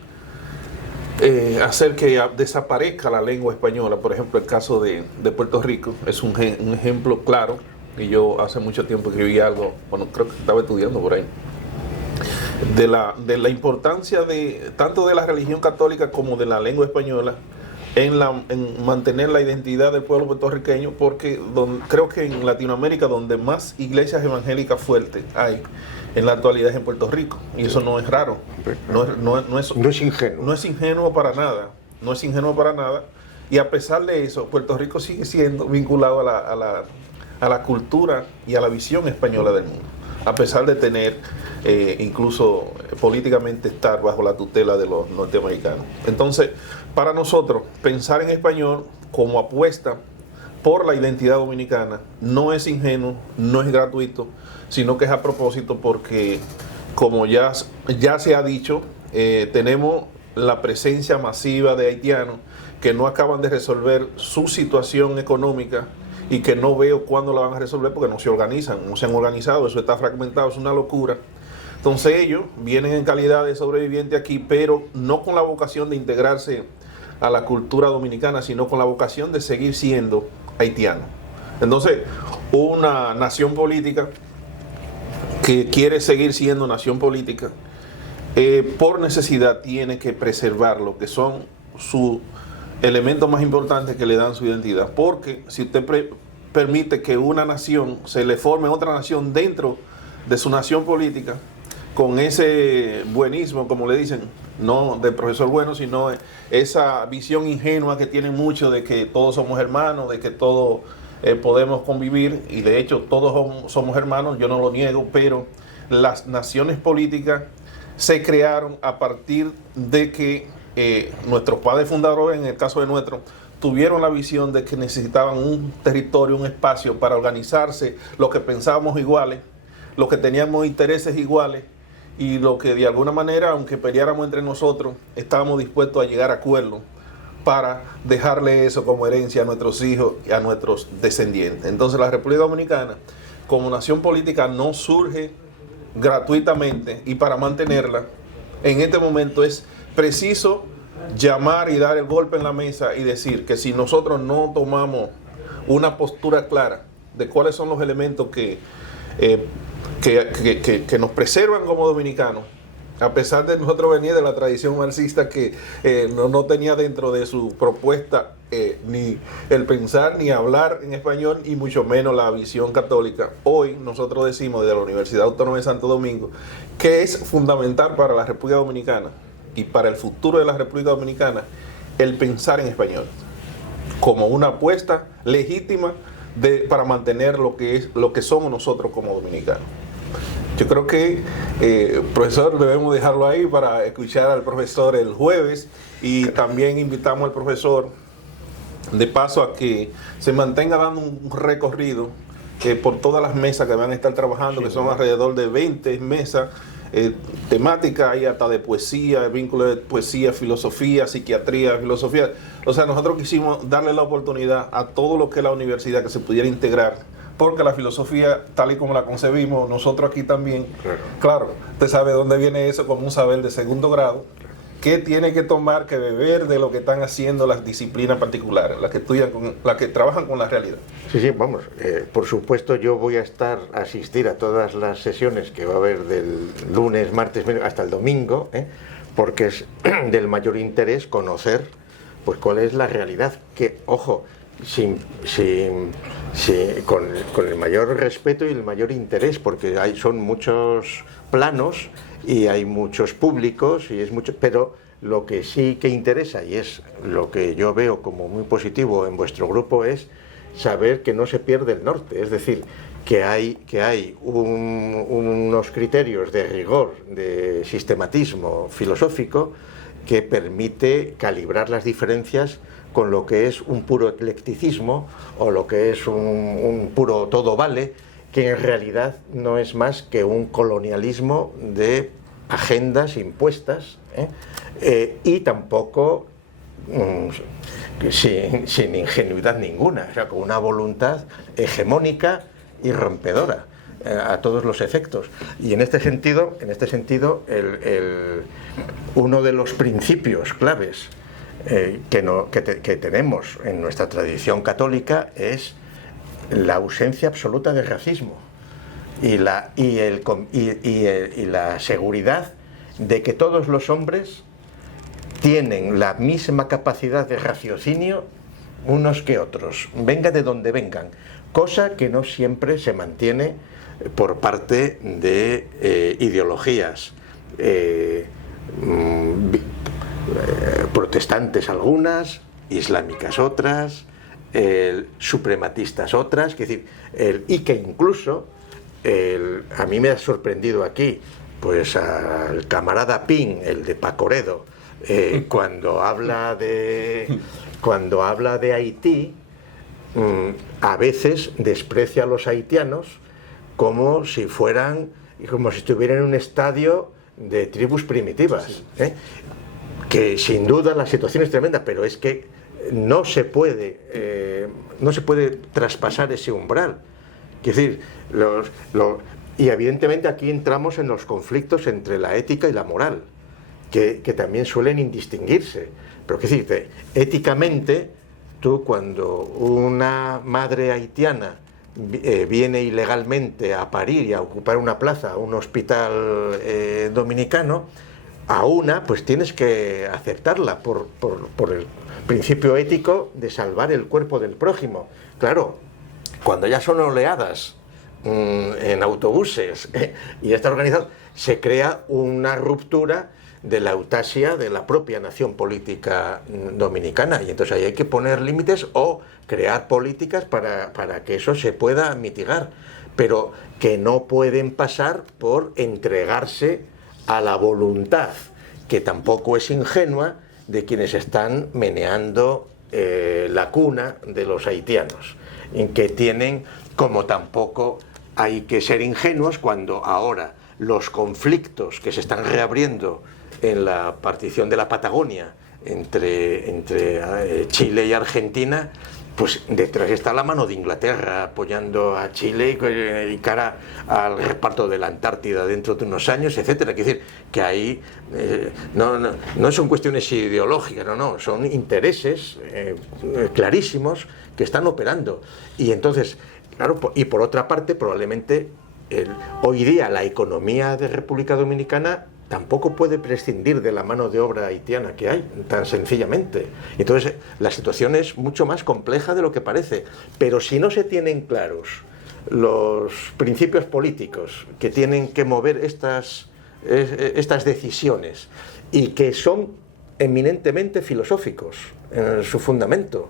hacer que desaparezca la lengua española, por ejemplo el caso de Puerto Rico es un ejemplo claro, y yo hace mucho tiempo escribí algo, bueno, creo que estaba estudiando por ahí, de la importancia tanto de la religión católica como de la lengua española en mantener la identidad del pueblo puertorriqueño, porque creo que en Latinoamérica donde más iglesias evangélicas fuertes hay en la actualidad es en Puerto Rico, y eso no es raro, no es ingenuo. No es ingenuo para nada, no es ingenuo para nada, y a pesar de eso, Puerto Rico sigue siendo vinculado a la cultura y a la visión española del mundo, a pesar de tener, incluso políticamente estar bajo la tutela de los norteamericanos. Entonces, para nosotros, pensar en español como apuesta por la identidad dominicana no es ingenuo, no es gratuito, sino que es a propósito porque, como ya se ha dicho, tenemos la presencia masiva de haitianos que no acaban de resolver su situación económica y que no veo cuándo la van a resolver porque no se organizan, no se han organizado, eso está fragmentado, es una locura. Entonces ellos vienen en calidad de sobreviviente aquí, pero no con la vocación de integrarse a la cultura dominicana, sino con la vocación de seguir siendo haitiano. Entonces, una nación política que quiere seguir siendo nación política, por necesidad tiene que preservar lo que son sus elementos más importantes que le dan su identidad. Porque si usted permite que una nación se le forme otra nación dentro de su nación política, con ese buenismo, como le dicen, no del profesor bueno, sino esa visión ingenua que tienen muchos de que todos somos hermanos, de que todos podemos convivir, y de hecho todos somos hermanos, yo no lo niego, pero las naciones políticas se crearon a partir de que nuestros padres fundadores, en el caso de nuestro, tuvieron la visión de que necesitaban un territorio, un espacio para organizarse, los que pensábamos iguales, los que teníamos intereses iguales, y lo que de alguna manera, aunque peleáramos entre nosotros, estábamos dispuestos a llegar a acuerdos para dejarle eso como herencia a nuestros hijos y a nuestros descendientes. Entonces la República Dominicana, como nación política, no surge gratuitamente, y para mantenerla, en este momento es preciso llamar y dar el golpe en la mesa y decir que si nosotros no tomamos una postura clara de cuáles son los elementos que nos preservan como dominicanos, a pesar de nosotros venir de la tradición marxista que no tenía dentro de su propuesta ni el pensar ni hablar en español, y mucho menos la visión católica. Hoy nosotros decimos desde la Universidad Autónoma de Santo Domingo que es fundamental para la República Dominicana y para el futuro de la República Dominicana el pensar en español como una apuesta legítima para mantener lo que somos nosotros como dominicanos. Yo creo que, profesor, debemos dejarlo ahí para escuchar al profesor el jueves, y también invitamos al profesor de paso a que se mantenga dando un recorrido por todas las mesas que van a estar trabajando, sí, que son alrededor de 20 mesas temáticas, hay hasta de poesía, vínculo de poesía, filosofía, psiquiatría, filosofía. O sea, nosotros quisimos darle la oportunidad a todo lo que es la universidad que se pudiera integrar, porque la filosofía, tal y como la concebimos nosotros aquí también, claro, usted sabe dónde viene eso, como un saber de segundo grado, que tiene que tomar, que beber de lo que están haciendo las disciplinas particulares, las que estudian, las que trabajan con la realidad. Sí, sí, vamos, por supuesto yo voy a asistir a todas las sesiones que va a haber del lunes, martes, hasta el domingo, porque es del mayor interés conocer pues cuál es la realidad, que, ojo, con el mayor respeto y el mayor interés, porque son muchos planos y hay muchos públicos y es mucho, pero lo que sí que interesa, y es lo que yo veo como muy positivo en vuestro grupo, es saber que no se pierde el norte, es decir, que hay unos criterios de rigor, de sistematismo filosófico que permite calibrar las diferencias con lo que es un puro eclecticismo o lo que es un puro todo vale, que en realidad no es más que un colonialismo de agendas impuestas, y tampoco sin ingenuidad ninguna, o sea, con una voluntad hegemónica y rompedora a todos los efectos. Y en este sentido uno de los principios claves que tenemos en nuestra tradición católica es la ausencia absoluta de racismo y la seguridad de que todos los hombres tienen la misma capacidad de raciocinio unos que otros, venga de donde vengan, cosa que no siempre se mantiene por parte de ideologías protestantes algunas, islámicas otras, suprematistas otras, es decir, y que incluso a mí me ha sorprendido aquí, pues al camarada Pin, el de Pacoredo, cuando habla de Haití, a veces desprecia a los haitianos como si estuvieran en un estadio de tribus primitivas, que sin duda la situación es tremenda, pero es que no se puede traspasar ese umbral. Es decir, y evidentemente aquí entramos en los conflictos entre la ética y la moral, que también suelen indistinguirse. Pero qué decirte, éticamente, tú cuando una madre haitiana viene ilegalmente a parir y a ocupar una plaza, un hospital dominicano, a una pues tienes que aceptarla por el principio ético de salvar el cuerpo del prójimo. Claro, cuando ya son oleadas en autobuses y está organizado, se crea una ruptura de la eutasia de la propia nación política dominicana, y entonces ahí hay que poner límites o crear políticas para que eso se pueda mitigar, pero que no pueden pasar por entregarse a la voluntad, que tampoco es ingenua, de quienes están meneando la cuna de los haitianos, en que tienen, como tampoco hay que ser ingenuos cuando ahora los conflictos que se están reabriendo en la partición de la Patagonia entre Chile y Argentina, pues detrás está la mano de Inglaterra apoyando a Chile y cara al reparto de la Antártida dentro de unos años, etcétera. Quiere decir que ahí no son cuestiones ideológicas, no, son intereses clarísimos que están operando. Y entonces, claro, y por otra parte, probablemente hoy día la economía de República Dominicana tampoco puede prescindir de la mano de obra haitiana que hay, tan sencillamente. Entonces, la situación es mucho más compleja de lo que parece. Pero si no se tienen claros los principios políticos que tienen que mover estas decisiones, y que son eminentemente filosóficos en su fundamento,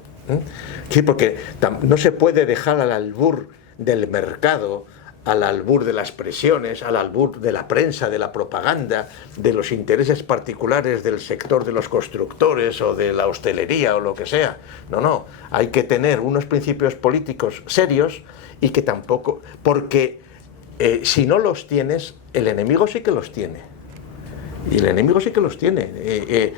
sí, porque no se puede dejar al albur del mercado, al albur de las presiones, al albur de la prensa, de la propaganda, de los intereses particulares del sector de los constructores o de la hostelería o lo que sea. No, hay que tener unos principios políticos serios, y que tampoco, porque si no los tienes, el enemigo sí que los tiene. Y el enemigo sí que los tiene,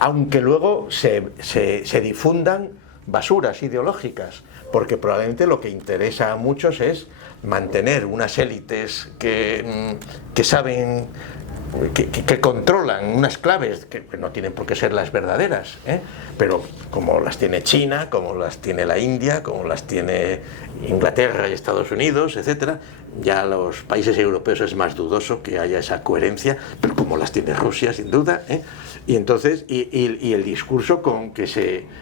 aunque luego se difundan basuras ideológicas, porque probablemente lo que interesa a muchos es mantener unas élites que saben, que controlan unas claves que no tienen por qué ser las verdaderas, pero como las tiene China, como las tiene la India, como las tiene Inglaterra y Estados Unidos, etcétera. Ya los países europeos es más dudoso que haya esa coherencia, pero como las tiene Rusia, sin duda, y entonces y el discurso con que se